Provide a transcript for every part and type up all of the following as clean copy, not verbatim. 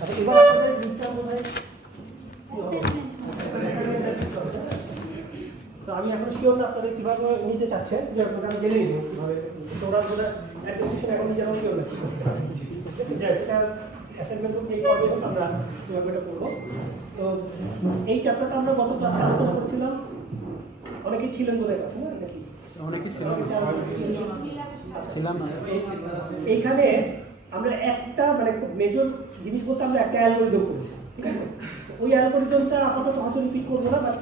আচ্ছা এবার আপনাদের লিস্টটা বোধহয় তো আমি এখন শিওর না আপনাদের কীভাবে নিতে চাচ্ছেন যে আপনারা আমি জেনে নিব কীভাবে তোমরা অ্যাডমিনিস্ট্রেশন এখন যেন কেউ না এটা অ্যাসাইনমেন্ট গ্রুপ এই করবে আমরা কীভাবে এটা করবো। তো এই চ্যাপ্টারটা আমরা গত ক্লাসে আলোচনা করছিলাম, অনেকেই ছিলেন বোধহয় কাছে না নাকি? অনেকেই ছিলাম। এইখানে আমরা একটা মানে খুব মেজর জিনিস বলতে আমরা একটা অ্যালগরিদম করেছি, ঠিক আছে? ওই অ্যালগরিদমটা আপাতত হয়তো রিপিট করবো না, বাট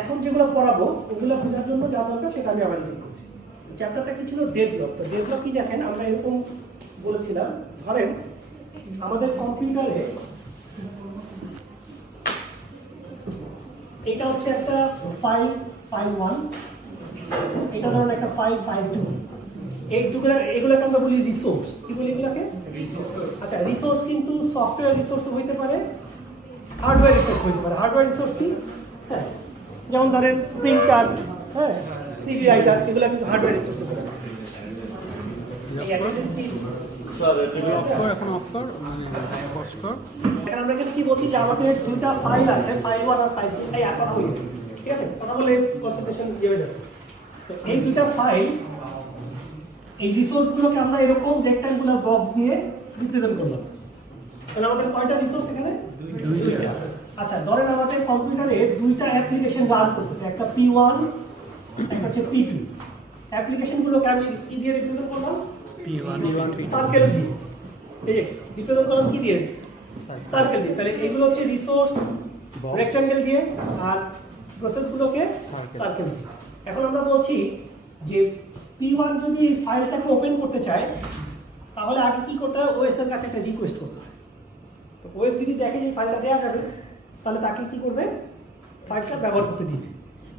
এখন যেগুলো পড়াবো ওগুলো বোঝার জন্য যা দরকার সেটা আমি আবার রিপিট করছি। চ্যাপ্টারটা কি ছিল? ডেডলক। তো ডেডলক কি দেখেন, আমরা এরকম বলেছিলাম, ধরেন আমাদের কম্পিউটারে এটা হচ্ছে একটা ফাইল 1, এটা ধরুন একটা ফাইল 2। এই দুটো এগুলোকে আমরা বলি রিসোর্স। কি বলি এগুলোকে? রিসোর্স। আচ্ছা রিসোর্স কিন্তু সফটওয়্যার রিসোর্স হইতে পারে, হার্ডওয়্যার রিসোর্স হইতে পারে। হার্ডওয়্যার রিসোর্স কি? হ্যাঁ, যেমন ধরেন প্রিন্টার, হ্যাঁ, সিডি রাইটার, এগুলো কিন্তু হার্ডওয়্যার রিসোর্স হতে পারে। এখন আমরা এখানে কি বলছি যে আমাদের দুটো ফাইল আছে, ফাইল 1 আর ফাইল 2। এই এক কথা বলি, ঠিক আছে? কথা বলে কনসেন্ট্রেশন ইয়ে হয়ে যাচ্ছে। তো এই দুটো ফাইল, এই রিসোর্সগুলোকে আমরা এরকম রেক্ট্যাঙ্গুলার বক্স দিয়ে রিপ্রেজেন্ট করলাম। তাহলে আমাদের কয়টা রিসোর্স এখানে? দুইটা। আচ্ছা ধরেন আমাদের কম্পিউটারে দুইটা অ্যাপ্লিকেশন রান করতেছে, একটা P1 একটা হচ্ছে P2। অ্যাপ্লিকেশনগুলোকে আমি কি দিয়ে রিপ্রেজেন্ট করলাম? P1 সার্কেল দিয়ে। এই যে রিপ্রেজেন্ট করলাম কি দিয়ে? সার্কেল দিয়ে। তাহলে এগুলো হচ্ছে রিসোর্স রেক্ট্যাঙ্গেল দিয়ে, আর প্রসেসগুলোকে সার্কেল দিয়ে। এখন আমরা বলছি যে P1 যদি এই ফাইলটাকে ওপেন করতে চায় তাহলে আগে কি করতে হয়? ওএস এর কাছে একটা রিকোয়েস্ট করতে হয়। তো ওএস যদি দেখে যে ফাইলটা দেওয়া যাবে তাহলে তাকে কি করবে? ফাইলটা ব্যবহার করতে দিবে।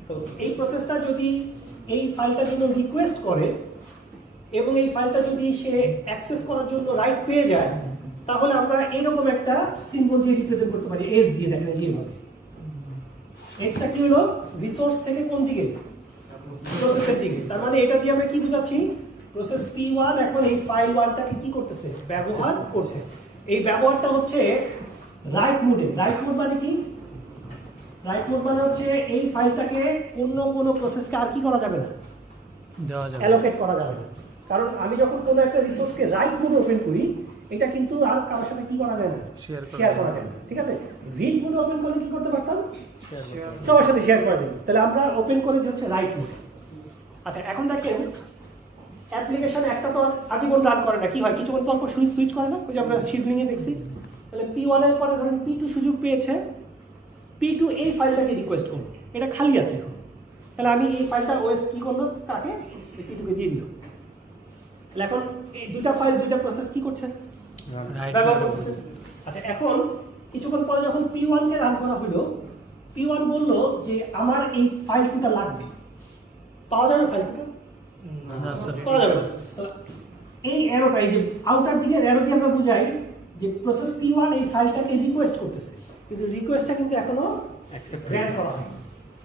তো এই প্রসেসটা যদি এই ফাইলটার জন্য রিকোয়েস্ট করে এবং এই ফাইলটা যদি সে অ্যাক্সেস করার জন্য রাইট পেয়ে যায় তাহলে আমরা এইরকম একটা সিম্বল দিয়ে রিপ্রেজেন্ট করতে পারি। এস দিয়ে দেখেন যেভাবে এক্সটা কি হলো? রিসোর্স থেকে কোন দিকে? প্রসেসের দিকে। তার মানে এটা দিয়ে আমরা কি বুঝাচ্ছি? প্রসেস P1 এখন এই ফাইল 1টাকে কি করতেছে? ব্যবহার করছে। এই ব্যবহারটা হচ্ছে রাইট মোডে। রাইট মোড মানে কি? রাইট মোড মানে হচ্ছে এই ফাইলটাকে অন্য কোনো প্রসেসকে আর কি করা যাবে না, অ্যালোকেট করা যাবে না। কারণ আমি যখন কোনো একটা রিসোর্সকে রাইট মোড ওপেন করি এটা কিন্তু আর কারোর সাথে কি করা যায় না, শেয়ার করা যায় না, ঠিক আছে? রিড মোড ওপেন করলে কি করতে পারতাম? সবার সাথে শেয়ার করা যেত। তাহলে আমরা ওপেন করেছি হচ্ছে রাইট মোড। আচ্ছা এখন দেখেন অ্যাপ্লিকেশন একটা তো আজীবন রান করে না, কি হয়? কিছুক্ষণ পর পর সুইচ করে না? ওই যে আমরা শিডলিংয়ে দেখছি। তাহলে P1 এর পরে ধরেন P2 সুযোগ পেয়েছে, P2 এই ফাইলটাকে রিকোয়েস্ট করবে, এটা খালি আছে এখন। তাহলে আমি এই ফাইলটা ওএস কি করলো? তাকে P2কে দিয়ে দিল। তাহলে এখন এই দুটা ফাইল দুইটা প্রসেস কি করছে? ব্যবহার করছে। আচ্ছা এখন কিছুক্ষণ পরে যখন P1 কে রান করা হলো, P1 বলল যে আমার এই ফাইল দুটো লাগবে। পাওয়া যাবে ফাইল দুটো? পাওয়া যাবে। এই অ্যারোটা, এই যে আউটার দিকে অ্যারো দিয়ে আমরা বুঝাই যে প্রসেস P1 এই ফাইলটাকে রিকোয়েস্ট করতেছে, কিন্তু রিকোয়েস্টটা কিন্তু এখনো গ্র্যান্ট করা হয়।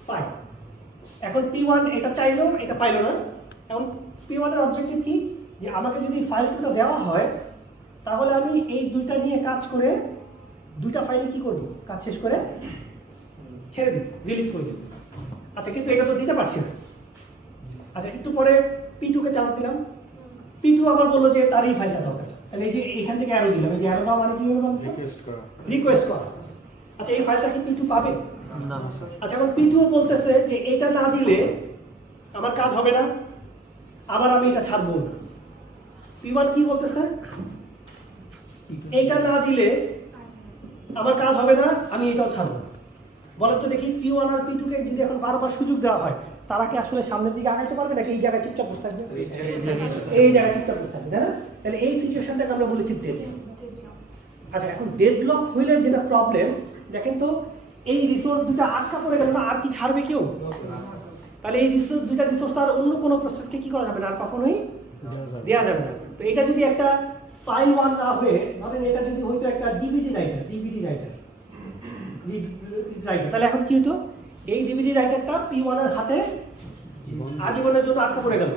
ফাইন, এখন P1 এটা চাইলো, এটা পাইলো না। এখন P1 এর অবজেক্টিভ কি? যে আমাকে যদি ফাইল দুটো দেওয়া হয় তাহলে আমি এই দুইটা নিয়ে কাজ করে দুইটা ফাইলে কি করব? কাজ শেষ করে ছেড়ে দিই, রিলিজ করে দিই। আচ্ছা কিন্তু এটা তো দিতে পারছি না। আচ্ছা একটু পরে P2 কে চান্স দিলাম, P2 আবার বললো যে তার এই ফাইলটা দরকার। তাহলে এই যে এখান থেকে অ্যারো দিলাম, এই যে অ্যারো দেওয়া মানে কি হলো? রিকোয়েস্ট করা। আচ্ছা এই ফাইলটা কি P2 পাবে? না স্যার। আচ্ছা এখন P2 বলতেছে যে এটা না দিলে আমার কাজ হবে না, আবার আমি এটা ছাড়বো না। P1 কি বলতেছে? এটা না দিলে আমার কাজ হবে না, আমি এটাও ছাড়বো। বলেন তো দেখি P1 আর P2 কে যদি এখন বারবার সুযোগ দেওয়া হয় তারা কি আসলে সামনের দিকে আগাইতে পারবে নাকি এই জায়গায় চুপচাপ বসে থাকবে? এই জায়গায় চুপচাপ বসে থাকবে, তাই না? তাহলে এই সিচুয়েশনটাকে আমরা বলেছি ডেডলক। আচ্ছা এখন ডেডলক হইলে যেটা প্রবলেম দেখেন তো, এই রিসোর্স দুটো আটকা পড়ে গেল না, আর কি ছাড়বে কেউ? তাহলে এই রিসোর্স দুটা রিসোর্স আর অন্য কোনো প্রসেসকে কি করা যাবে না, আর কখনোই দেওয়া যাবে না। তো এটা যদি একটা ফাইল 1 না হয়ে ধরেন এটা যদি হইতো একটা ডিভিডি রাইটার, তাহলে এখন কি হতো? এই ডিভিডি রাইটারটা P1 এর হাতে আজীবনের জন্য আটকা পড়ে গেল,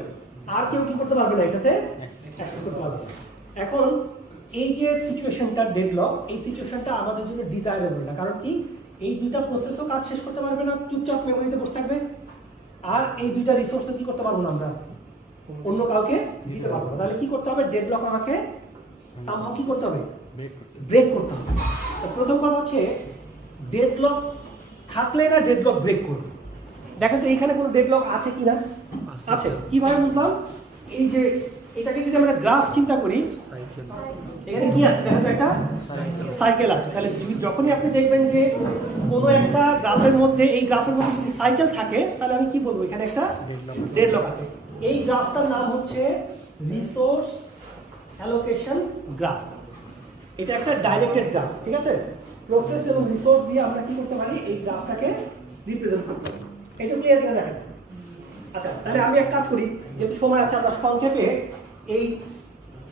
আর কেউ কি করতে পারবে না, এটাতে অ্যাক্সেস করতে পারবে না। এখন এই যে সিচুয়েশনটা ডেডলক, এই সিচুয়েশনটা আমাদের জন্য ডিজায়ারেবল না। কারণ কি, এই দুইটা প্রসেসও কাজ শেষ করতে পারবে না, চুপচাপ মেমোরিতে বসে থাকবে। আর এই দুইটা রিসোর্সও কি করতে পারবো না আমরা, অন্য কাউকে দিতে পারবো না। তাহলে কি করতে হবে, ডেডলক আমাকে সামহাও কি করতে হবে, ব্রেক করতে হবে। তো প্রথম কথা হচ্ছে ডেডলক থাকলে না ডেডলক ব্রেক করবে। দেখেন তো এইখানে কোনো ডেডলক আছে কি না, আছে। কিভাবে বুঝলাম, এই যে এটাকে যদি আমরা গ্রাফ চিন্তা করি, এখানে কি আছে, দেখেন তো একটা সাইকেল আছে। তাহলে যখনই আপনি দেখবেন যে কোনো একটা গ্রাফের মধ্যে, এই গ্রাফের মধ্যে যদি সাইকেল থাকে, তাহলে আমি কি বলবো, এখানে একটা ডেডলক আছে। এই গ্রাফটার নাম হচ্ছে রিসোর্স অ্যালোকেশন গ্রাফ। এটা একটা ডাইরেক্টেড গ্রাফ, ঠিক আছে। প্রসেস এবং রিসোর্স দিয়ে আমরা কি করতে পারি, এই গ্রাফটাকে রিপ্রেজেন্ট করতে পারি। এটা ক্লিয়ার কিনা দেখেন। আচ্ছা, তাহলে আমি এক কাজ করি, যেহেতু সময় আছে, আমরা সংক্ষেপে এই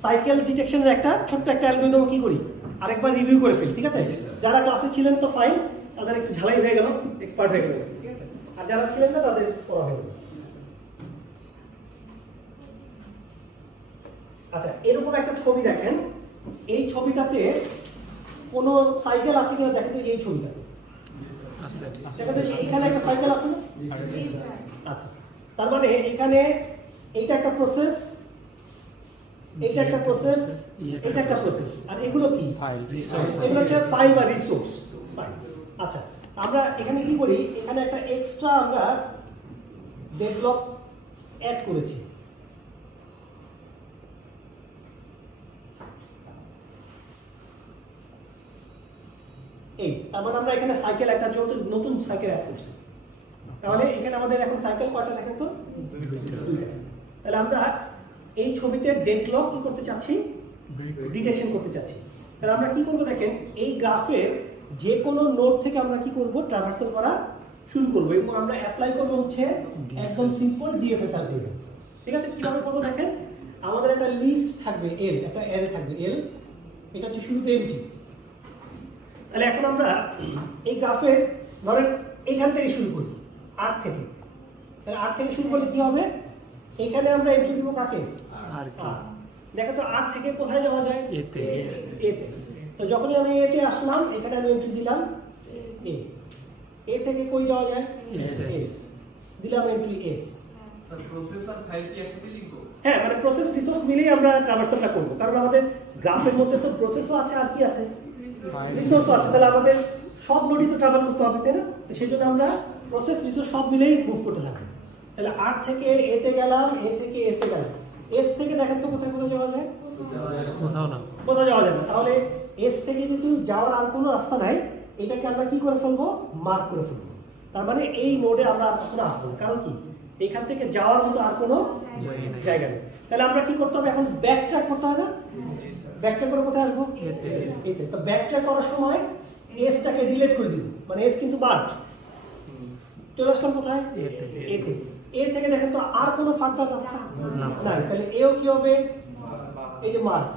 সাইকেল ডিটেকশনের একটা ছোট্ট একটা অ্যালগরিদম কি করি, আরেকবার রিভিউ করে ফেলি, ঠিক আছে। যারা ক্লাসে ছিলেন তো ফাইন, তাদের একটু ঝালাই হয়ে গেল, এক্সপার্ট হয়ে গেল, ঠিক আছে। আর যারা ছিলেন না তাদের পড়া হয়ে গেল। আচ্ছা, এরকম একটা ছবি দেখেন। এই ছবিটাতে কোনো সাইকেল আছে কিনা দেখেন তো, এই ছবিটাতে এখানে একটা সাইকেল আছে না? আচ্ছা, তার মানে এখানে এইটা একটা প্রসেস, এটা একটা প্রসেস, এটা একটা প্রসেস, আর এগুলো কি, এগুলো হচ্ছে ফাইল বা রিসোর্স ফাইল। আচ্ছা, আমরা এখানে কি করি, এখানে একটা এক্সট্রা আমরা ডেডলক অ্যাড করেছি। এই তারপর আমরা এখানে সাইকেল একটা নতুন সাইকেল অ্যাড করছি। তাহলে এখানে আমাদের এখন সাইকেল কয়টা দেখেন তো, দুইটা। তাহলে আমরা এই ছবিতে ডেডলক কি করতে চাচ্ছি, ডিটেকশন করতে চাচ্ছি। তাহলে আমরা কি করব দেখেন, এই গ্রাফের যে কোনো নোড থেকে আমরা কি করব, ট্রাভার্সাল করা শুরু করব, এবং আমরা অ্যাপ্লাই করব হচ্ছে একদম সিম্পল ডিএফএস অ্যালগরিদম। ঠিক আছে, কিভাবে করব দেখেন, আমাদের একটা লিস্ট থাকবে এল, একটা অ্যারে থাকবে এল, এটা হচ্ছে শুরুতে এমটি। তাহলে এখন আমরা এই গ্রাফের ধরেন এইখান থেকে শুরু করি, 8 থেকে। তাহলে 8 থেকে শুরু করলে কি হবে, এখানে আমরা এন্ট্রি দিব কাকে, আর। দেখো তো 8 থেকে কোথায় যাওয়া যায়, এতে। এতে তো যখনই আমি এতে আসলাম, এখানে আমি এন্ট্রি দিলাম এ। এ থেকে কই যাওয়া যায়, এস। দিলাম এন্ট্রি এস। স্যার প্রসেস আর ফাইল কি একসাথে লিখবো? হ্যাঁ, মানে প্রসেস রিসোর্স মিলেই আমরা ট্রাভার্সালটা করব। কারণ আমাদের গ্রাফের মধ্যে তো প্রসেসও আছে, আর কি আছে, রিসোর্স আছে। তাহলে আমাদের সব নোডই তো ট্রাভেল করতে হবে, তাই না? সেই জন্য আমরা প্রসেস রিসোর্স সব মিলেই মুভ করতে থাকবো। তাহলে আর থেকে এতে গেলাম, এ থেকে এসে গেলাম, এস থেকে দেখেন তো কোথায় কোথায় যাওয়া যায়, কোথাও না, কোথাও যাওয়া যায় না। তাহলে এস থেকে যেহেতু যাওয়ার আর কোনো রাস্তা নাই, এটাকে আমরা কি করে ফেলবো, মার্ক করে ফেলবো। তার মানে এই নোডে আমরা আর কখনো আসবো না। কারণ কি, এখান থেকে যাওয়ার মতো আর কোনো জায়গা নেই। তাহলে আমরা কি করতে হবে, এখন ব্যাক ট্র্যাক করতে হবে না? ব্যাক ট্র্যাক করে কোথায় আসবো, এতে। তো ব্যাক ট্র্যাক করার সময় এসটাকে ডিলিট করে দিব, মানে এস কিন্তু বার্ট। চলে আসলাম কোথায়, এতে। এ থেকে দেখেন তো আর কোনো ফার্দার রাস্তা নাই, তাহলে এও কি হবে, এই যে মার্ক।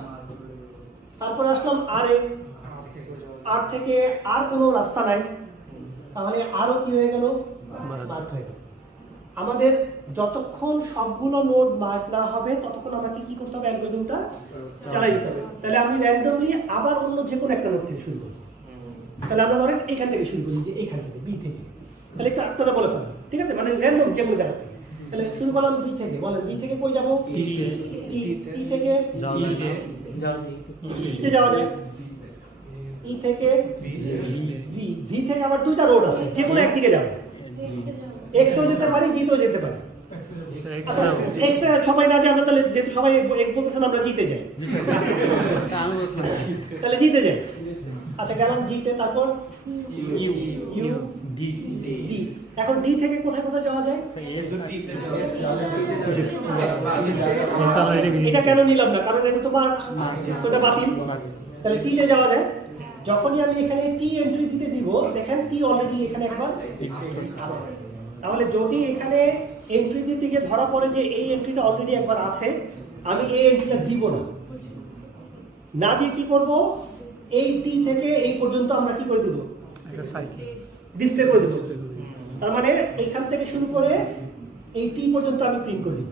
তারপরে আসলাম আর এ, আর থেকে আর কোনো রাস্তা নাই, তাহলে আরও কি হয়ে গেল, মার্ক হয়ে গেল। আমাদের যতক্ষণ সবগুলো নোড মার্ক না হবে, ততক্ষণ আমাকে কি করতে হবে, অ্যালগরিদমটা চালাই দিতে হবে। তাহলে আমি র্যান্ডমলি আবার অন্য যে কোনো একটা নোড থেকে শুরু করি। তাহলে আমরা ধরেন এখান থেকে শুরু করি, যে এইখান থেকে বি থেকে। তাহলে একটু আপনারা বলে ফেলেন, ঠিক আছে, মানে র্যান্ডম যে কোনো জায়গা থেকে। তাহলে শুরু করলাম বি থেকে, বলেন বি থেকে কই যাবো, টি থেকে তে যাওয়া যায়, ই থেকে ভি, ভি থেকে আবার দুইটা রোড আছে, যে কোনো একদিকে যাবে। এক্সও যেতে পারি, জিতেও যেতে পারি। এক্স সবাই না যাই আমরা, তাহলে যেহেতু সবাই এক্স বলতেছেন, আমরা জিতে যাই, তাহলে জিতে যাই। আচ্ছা, গেলাম জিতে, তারপর ইউ, ডি। এখন ডি থেকে কোথায় কোথায় যাওয়া যায়, এটা কেন নিলাম না, কারণ এটা তো বার্ট, সেটা বাতিল। তাহলে টি তে যাওয়া যায়। যখনই আমি এখানে টি এন্ট্রি দিতে দিব, দেখেন টি অলরেডি এখানে একবার আছে। তাহলে যদি এখানে এন্ট্রি দিতে গিয়ে ধরা পড়ে যে এই এন্ট্রিটা অলরেডি একবার আছে, আমি এই এন্ট্রিটা দিব না। না দিয়ে কি করব, এই টি থেকে এই পর্যন্ত আমরা কি করে দিব, ডিসপ্লে করে দেব। তার মানে এইখান থেকে শুরু করে এই টি পর্যন্ত আমি প্রিন্ট করে দিব।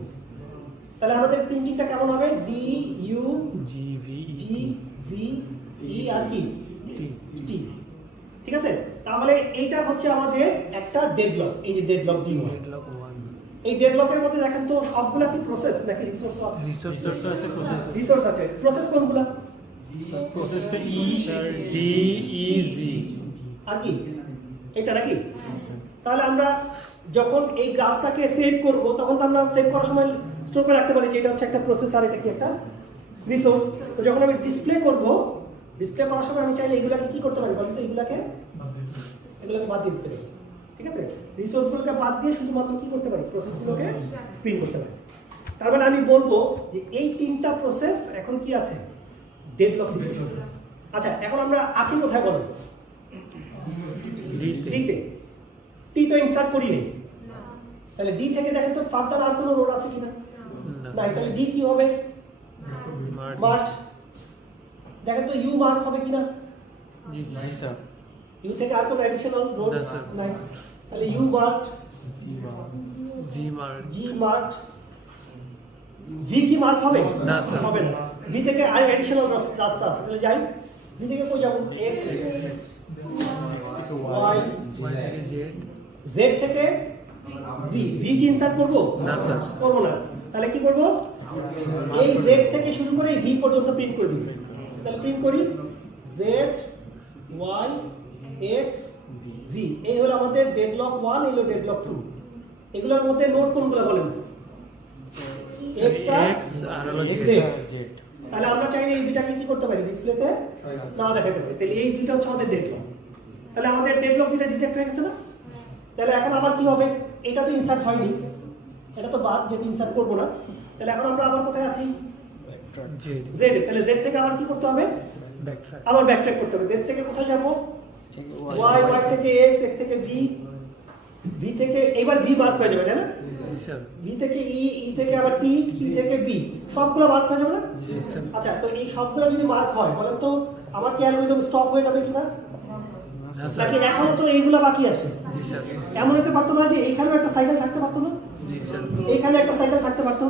তাহলে আমাদের প্রিন্টিংটা কেমন হবে, ডি ইউ জি ভি কি টি, ঠিক আছে? তাহলে এইটা হচ্ছে আমাদের একটা ডেডলক, এই যে ডেডলক ডি ওয়ান। এই ডেডলকের মধ্যে দেখেন তো সবগুলা কি প্রসেস নাকি রিসোর্স আছে? রিসোর্স আছে। প্রসেস কোনগুলা? প্রসেস ই ডি ই জি আর কি এটা নাকি? তাহলে আমরা যখন এই গ্রাফটাকে সেভ করব তখন তো আমরা সেভ করার সময় স্টোর করে রাখতে পারি যে এটা হচ্ছে একটা প্রসেস আর এটা কি একটা রিসোর্স। তো যখন আমি ডিসপ্লে করব, ডিসপ্লে করার সময় আমি চাইলে এগুলাকে কি করতে পারি বলুন তো? এগুলাকে বাদ দিয়ে দিতে পারি, ঠিক আছে? রিসোর্সগুলোকে বাদ দিয়ে শুধুমাত্র কি করতে পারি? প্রসেসগুলোকে প্রিন্ট করতে পারি। তার মানে আমি বলবো যে এই তিনটা প্রসেস এখন কি আছে? Deadlock situation. আচ্ছা, এখন আমরা আছি কোথায় বলেন? ডিতে। টি তো ইনসার্ট করি নেই, তাহলে ডি থেকে দেখেন তো ফার্দার আর কোনো রোড আছে কিনা? নাই। তাহলে ডি কি হবে? মার্চ। দেখেন তো ইউ মার্ক হবে কিনা? জি স্যার ইউ থেকে আর কোনো অ্যাডিশনাল রোড না, স্যার। নাই। তাহলে U mark, G mark G mark, V কি মার্ক হবে? না, স্যার। হবে না। ভি থেকে আর অ্যাডিশনাল রাস্তা আছে, তাহলে যাই। ভি থেকে কই যাব? এক্স, ওয়াই, ওয়াই থেকে জেড জেড থেকে ভি। ভি কি ইনসার্ট করব? না, স্যার। করব না। তাহলে কি করব? এই জেড থেকে শুরু করে ভি পর্যন্ত প্রিন্ট করে দিব। তাহলে প্রিন্ট করি জেড, ওয়াই, এক্স, ভি। এই হলো আমাদের ডেডলক 1, এই হলো ডেডলক 2। এগুলোর মধ্যে নোট কোনগুলো বলেন? এক্স আর হলো জেড। তাহলে আমরা চাইলে এই দুটাকে কি করতে পারি? ডিসপ্লেতে না দেখাতে পারি। তাহলে এই দুটো হচ্ছে আমাদের ডেডলক। তাহলে আমাদের ডেডলক দুটো ডিটেক্ট হয়ে গেছে না? তাহলে এখন আবার কি হবে? এটা তো ইনসার্ট হয়নি, এটা তো বাদ, যেহেতু ইনসার্ট করবো না। তাহলে এখন আমরা আবার কোথায় আছি? Z Z. তাহলে জেড থেকে আবার কি করতে হবে? ব্যাকট্র্যাক আবার ব্যাকট্র্যাক করতে হবে। জেড থেকে কোথায় যাব? ওয়াই, ওয়াই থেকে এক্স, এক্স থেকে ভি, ভি থেকে এবার ভি মার্ক হয়ে যাবে, তাই না? জি স্যার ভি থেকে ই, ই থেকে আবার টি, টি থেকে বি, সবগুলো মার্ক হয়ে যাবে না? জি স্যার আচ্ছা, তো এই সবগুলো যদি মার্ক হয় বলেন তো আমার কি অ্যালগরিদম স্টপ হয়ে যাবে কিনা? না স্যার নাকি এখনো তো এইগুলা বাকি আছে? জি স্যার এমন হতে পারতো না যে এইখানেও একটা সাইকেল থাকতে পারতো না? জি স্যার এইখানে একটা সাইকেল থাকতে পারতো।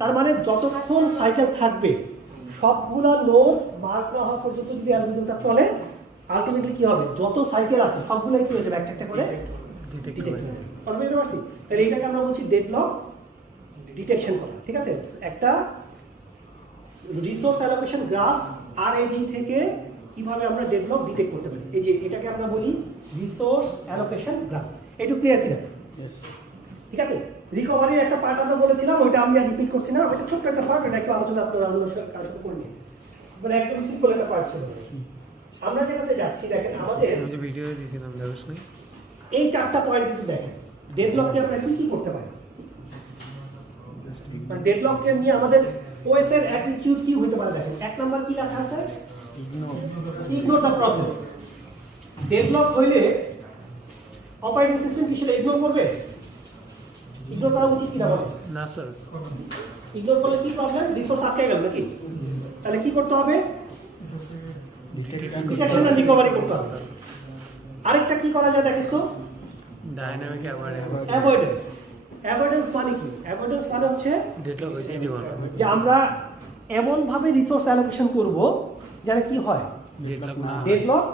তার মানে যতক্ষণ সাইকেল থাকবে সবগুলা নোড মার্ক না হওয়া পর্যন্ত যদি অ্যালগরিদমটা চলে, আলটিমেটলি কি হবে? যত সাইকেল আছে সবগুলাই কি হয়ে যাবে? একটা একটা করে ডিটেক্ট ডিটেক্ট হয়ে যাবে। বুঝতে পারছি? তাহলে এইটাকে আমরা বলছি ডেডলক ডিটেকশন করা, ঠিক আছে? একটা রিসোর্স অ্যালোকেশন গ্রাফ আরএজি থেকে কিভাবে আমরা ডেডলক ডিটেক্ট করতে পারি, এই যে এটাকে আমরা বলি রিসোর্স অ্যালোকেশন গ্রাফ। একটু ক্লিয়ার কিনা? ঠিক আছে? রিকভারির একটা পার্ট আমরা বলেছিলাম, ওইটা আমি আর রিপিট করছি না। ওইটা ছোট্ট একটা পার্ট, এটা একটু আলোচনা আপনারা কারোর সাথে করে নিন। মানে একদম সিম্পল একটা পার্ট ছিল। আমরা যেটাতে যাচ্ছি দেখেন, আমাদের আমি যে ভিডিও দিয়েছিলাম দেখাস নাই এই চারটা পয়েন্ট যদি দেখেন ডেডলককে আমরা কি কি করতে পারি। মানে ডেডলককে নিয়ে আমাদের ওএস এর অ্যাটিটিউড কি হতে পারে দেখেন। এক নাম্বার কি লেখা আছে? Ignore the problem. ডেডলক হইলে অপারেটিং সিস্টেম কি সেটা ইগনোর করবে? ইগনোর করা উচিত কিনা বলেন? না স্যার ইগনোর করলে কি প্রবলেম? রিসোর্স আটকে গেল নাকি? তাহলে কি করতে হবে? ডিটেকশন এন্ড রিকভারি করতে হবে। আরেকটা কি করা যায় দেখেন তো? Dynamic avoidance. অ্যাভয়েডেন্স মানে কি? অ্যাভয়েডেন্স মানে হচ্ছে ডেডলক হইতেই দিব না যে আমরা এমন ভাবে রিসোর্স অ্যালোকেশন করব যেন কি হয়? ডেডলক না ডেডলক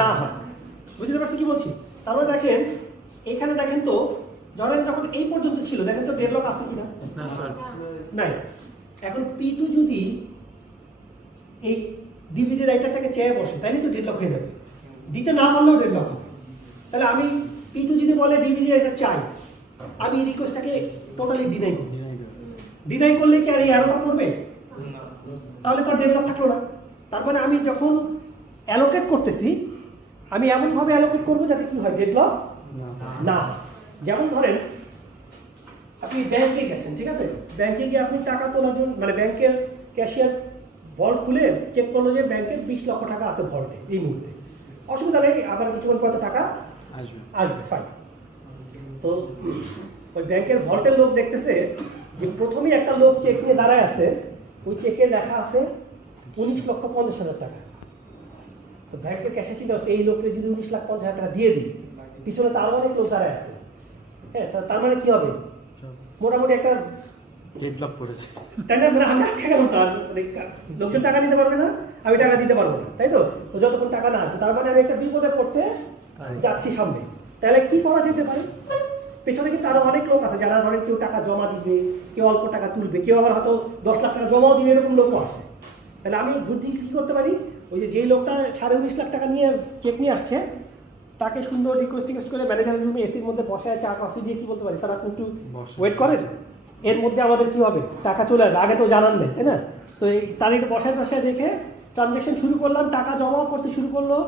না হয়। বুঝতে পারছি কি বলছি? তারপরে দেখেন এখানে দেখেন তো, ধরেন যখন এই পর্যন্ত ছিল দেখেন তো ডেডলক আছে কিনা? না স্যার নাই। এখন P2 যদি এই ডিভিডি রাইটারটাকে চেয়ে বসে তাহলে তো ডেডলক হয়ে যাবে। দিতে না পারলেও ডেডলক হবে। তাহলে আমি P2 যদি বলে ডিভিডি রাইটার চাই, আমি এই রিকোয়েস্টটাকে টোটালি ডিনাই করব। ডিনাই করলে কি আর এই অ্যারোটা করবে? তাহলে তো ডেডলক থাকলো না। তার মানে আমি যখন অ্যালোকেট করতেছি আমি এমনভাবে অ্যালোকেট করবো যাতে কি হয়? ডেডলক না। যেমন ধরেন আপনি ব্যাংকে গেছেন, ঠিক আছে? ব্যাংকে গিয়ে আপনি টাকা তোলার জন্য, মানে ব্যাংকের ক্যাশিয়ার ভল্ট খুলে চেক করলো যে ব্যাংকে 20 লক্ষ টাকা আছে ভল্টে এই মুহূর্তে। অসুবিধা নেই, আবার কিছুক্ষণ পর টাকা আসবে, ফাইন। তো ওই ব্যাংকের ভল্টের লোক দেখতেছে যে প্রথমেই একটা লোক চেক নিয়ে দাঁড়ায় আছে, ওই চেকে লেখা আছে 19,50,000 টাকা। তো ব্যাংকের ক্যাশিয়ার চিন্তা করছে এই লোককে যদি 19,50,000 টাকা দিয়ে দিই, পিছনে তো আরো অনেক লোক দাঁড়ায় আছে। হ্যাঁ, তার মানে কি হবে? মোটামুটি একটা ডেডলক পড়েছে। তাই না? মানে আমি আটকে গেলাম তো, আর মানে লোকজন টাকা দিতে পারবে না, আমি টাকা দিতে পারবো না, তাই তো? তো যতক্ষণ টাকা না আসবে, তার মানে আমি একটা বিপদে পড়তে যাচ্ছি সামনে। তাহলে কি করা যেতে পারে? পেছনে কিন্তু আরো অনেক লোক আছে যারা ধরেন কেউ টাকা জমা দিবে, কেউ অল্প টাকা তুলবে, কেউ আবার হয়তো 10 লাখ টাকা জমাও দিবে, এরকম লোকও আছে। তাহলে আমি বুদ্ধি কি করতে পারি? ওই যে যেই লোকটা 19.5 লাখ টাকা নিয়ে চেক নিয়ে আসছে, তাকে সুন্দর রিকোয়েস্ট করে ম্যানেজারের রুমে এসির মধ্যে বসায় চা কফি দিয়ে কি বলতে পারি, স্যার আপনি একটু ওয়েট করেন, এর মধ্যে আমাদের কি হবে, টাকা চলে আসবে, আগে তো জানান নেই, তাই না? তো এই তার একটু বসায় রেখে ট্রানজ্যাকশন শুরু করলাম, টাকা জমা করতে শুরু করলো,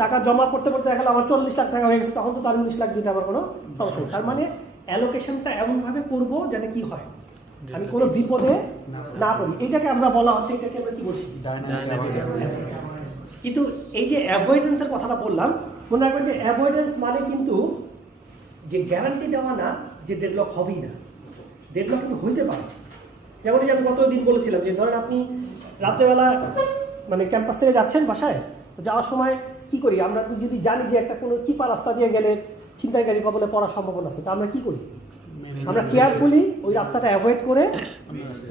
টাকা জমা করতে দেখালো আমার 40 লাখ টাকা হয়ে গেছে, তখন তো তার 19 লাখ দিতে আমার কোনো সমস্যা নেই। তার মানে অ্যালোকেশনটা এমনভাবে করবো যেন কি হয়, আমি কোনো বিপদে না পড়ি। এটাকে আমরা বলা হচ্ছে, এটাকে আমরা কি বলছি, কিন্তু এই যে অ্যাভয়েডেন্সের কথাটা বললাম, মনে রাখবেন যে অ্যাভয়েডেন্স মানে কিন্তু যে গ্যারান্টি দেওয়া না যে ডেডলক হবেই না, ডেডলক কিন্তু হইতে পারে। যেমন এই যে আমি গতদিন বলেছিলাম যে ধরেন আপনি রাত্রেবেলা মানে ক্যাম্পাস থেকে যাচ্ছেন বাসায়, তো যাওয়ার সময় কি করি আমরা, তো যদি জানি যে একটা কোনো চিপা রাস্তা দিয়ে গেলে ছিনতাইকারী কবলে পড়ার সম্ভাবনা আছে, তা আমরা কি করি, আমরা কেয়ারফুলি ওই রাস্তাটা অ্যাভয়েড করে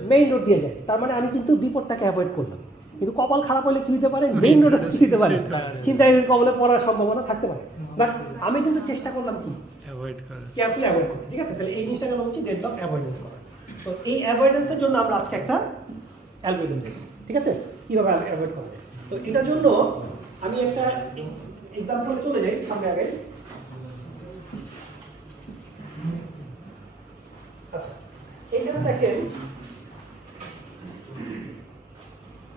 মেইন রোড দিয়ে যাই। তার মানে আমি কিন্তু বিপদটাকে অ্যাভয়েড করলাম। কিন্তু কপাল খারাপ হলে কি হতে পারে, মেইন রোডে কি হতে পারে, ছিনতাইকারী কবলে পড়ার সম্ভাবনা থাকতে পারে। বাট আমি কিন্তু চেষ্টা করলাম কি, অ্যাভয়েড করা। কেয়ারফুলি অ্যাভয়েড করতে। ঠিক আছে, তাহলে এই জিনিসটাকে আমরা বলছি ডেডলক অ্যাভয়েডেন্স করা। তো এই অ্যাভয়েডেন্সের জন্য আমরা আজকে একটা অ্যালগরিদম দেখব। ঠিক আছে, কীভাবে অ্যাভয়েড করা যায়। তো এটার জন্য আমি একটা এক্সাম্পলে চলে যাই সামনে আগে। আচ্ছা, এখানে দেখেন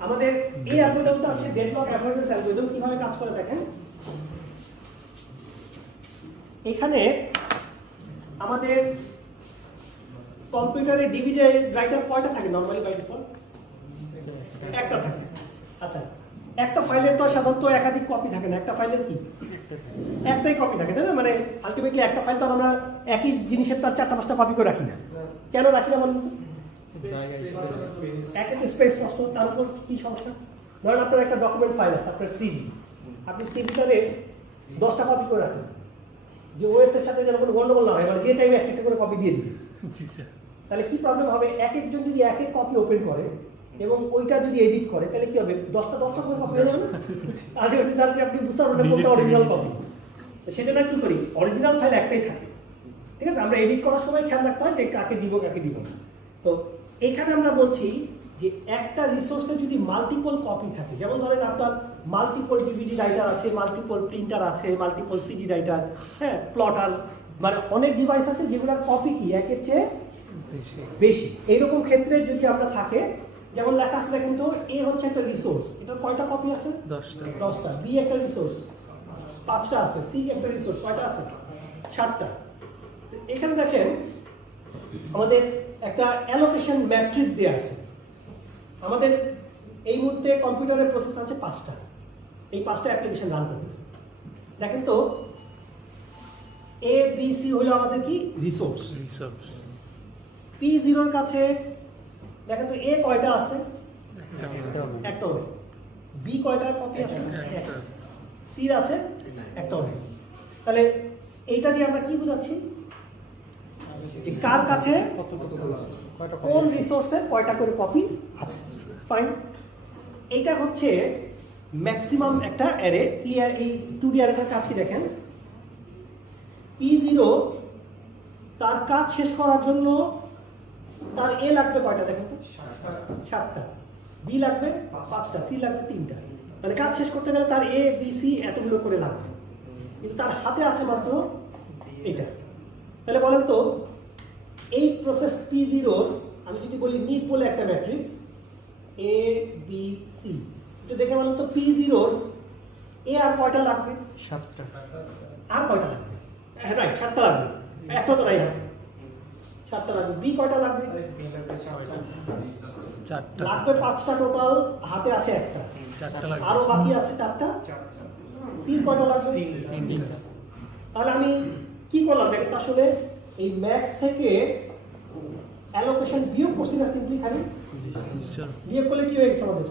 আমাদের এই অ্যালগরিদমটা হচ্ছে ডেডলক অ্যাভয়েডেন্স অ্যালগরিদম। কিভাবে কাজ করে দেখেন, এখানে আমাদের কম্পিউটারে ডিভিডি রাইটার কয়টা থাকে নরমালি বাই ডিফল্ট? একটা থাকে। আচ্ছা, একটা ফাইলের তো সাধারণত একাধিক কপি থাকে না, একটা ফাইলের কি একটাই কপি থাকে, তাই না? মানে আলটিমেটলি একটা ফাইল তো আমরা একই জিনিসের তো 4-5টা কপি করে রাখি না। কেন রাখি না বলুন? একটা স্পেস নষ্ট, তার উপর কি সমস্যা? ধরেন আপনার একটা ডকুমেন্ট ফাইল আছে, আপনার সিভি, আপনি সিভিটারে 10টা কপি করে রাখেন, যে ওএস এর সাথে যেন কোনো গন্ডগোল না হয়, মানে যে চাইবে একটা করে কপি দিয়ে দিবে। তাহলে কি প্রবলেম হবে, এক একজন যদি এক এক কপি ওপেন করে এবং ওইটা যদি এডিট করে, তাহলে কি হবে, 10টা করে কপি হয়ে যাবে। আলটিমেটলি তারপরে আপনি বুঝতে পারবেন কোনটা অরিজিনাল কপি। তো সেজন্য কি করি, অরিজিনাল ফাইল একটাই থাকে। ঠিক আছে, আমরা এডিট করার সময় খেয়াল রাখতে হয় যে কাকে দিব কাকে দিব না। তো এখানে আমরা বলছি যে একটা রিসোর্সে যদি মাল্টিপল কপি থাকে, যেমন ধরেন আপনার মাল্টিপল ডিভিডি রাইটার আছে, মাল্টিপল প্রিন্টার আছে, মাল্টিপল সিডি রাইটার, হ্যাঁ, প্লটার, মানে অনেক ডিভাইস আছে যেগুলোর কপি কি একের চেয়ে বেশি। এইরকম ক্ষেত্রে যদি আমরা থাকে, যেমন লেখা আছে দেখেন তো, এ হচ্ছে একটা রিসোর্স, এটার কয়টা কপি আছে? 10টা। বি একটা রিসোর্স, 5টা আছে। সি একটা রিসোর্স, কয়টা আছে? 7টা। এখানে দেখেন আমাদের একটা অ্যালোকেশন ম্যাট্রিক্স দেওয়া আছে। আমাদের এই মুহূর্তে কম্পিউটারের প্রসেস আছে 5টা, এই 5টা অ্যাপ্লিকেশন রান করতেছে। দেখেন তো এ বি সি হলো আমাদের কি রিসোর্স। P0 এর কাছে দেখেন তো এ কয়টা আছে? একটা নেই। বি কয়টা কপি আছে? একটা। সি আছে একটা নেই। তাহলে এইটা দিয়ে আমরা কি বোঝাচ্ছি, যে কার কাছে কোন রিসোর্সে কয়টা করে কপি আছে। ফাইন, এইটা হচ্ছে ম্যাক্সিমাম একটা অ্যারে। এই 2D অ্যারেটার কাজ কি দেখেন, P0 তার কাজ শেষ করার জন্য তার এ লাগবে কয়টা দেখেন তো? 7টা। বি লাগবে 5টা, সি লাগবে 3টা। মানে কাজ শেষ করতে গেলে তার এ বি সি এতগুলো করে লাগবে, কিন্তু তার হাতে আছে মাত্র এটা। তাহলে বলেন তো এই প্রসেস P0 আমি যদি বলি নিট বলে একটা ম্যাট্রিক্স এ বি সি, এটা দেখে বলেন তো P0 এ আর কয়টা লাগবে? 7টা। আর কয়টা লাগবে? হ্যাঁ রাইট, 7টা লাগবে। একটা তো নাই হাতে, 7টা লাগবে। বি কয়টা লাগবে? 4টা লাগবে 5টা টোটাল, হাতে আছে একটা। 4টা লাগবে। আরো বাকি আছে 4টা। সি কয়টা লাগবে? 3টা। তাহলে আমি কি করলাম দেখেন তো, আসলে এই ম্যাক্স থেকে অ্যালোকেশন বিয়োগ করছি না, সিম্পলি খালি বিয়োগ করলে কি হয়ে গেছে আমাদের?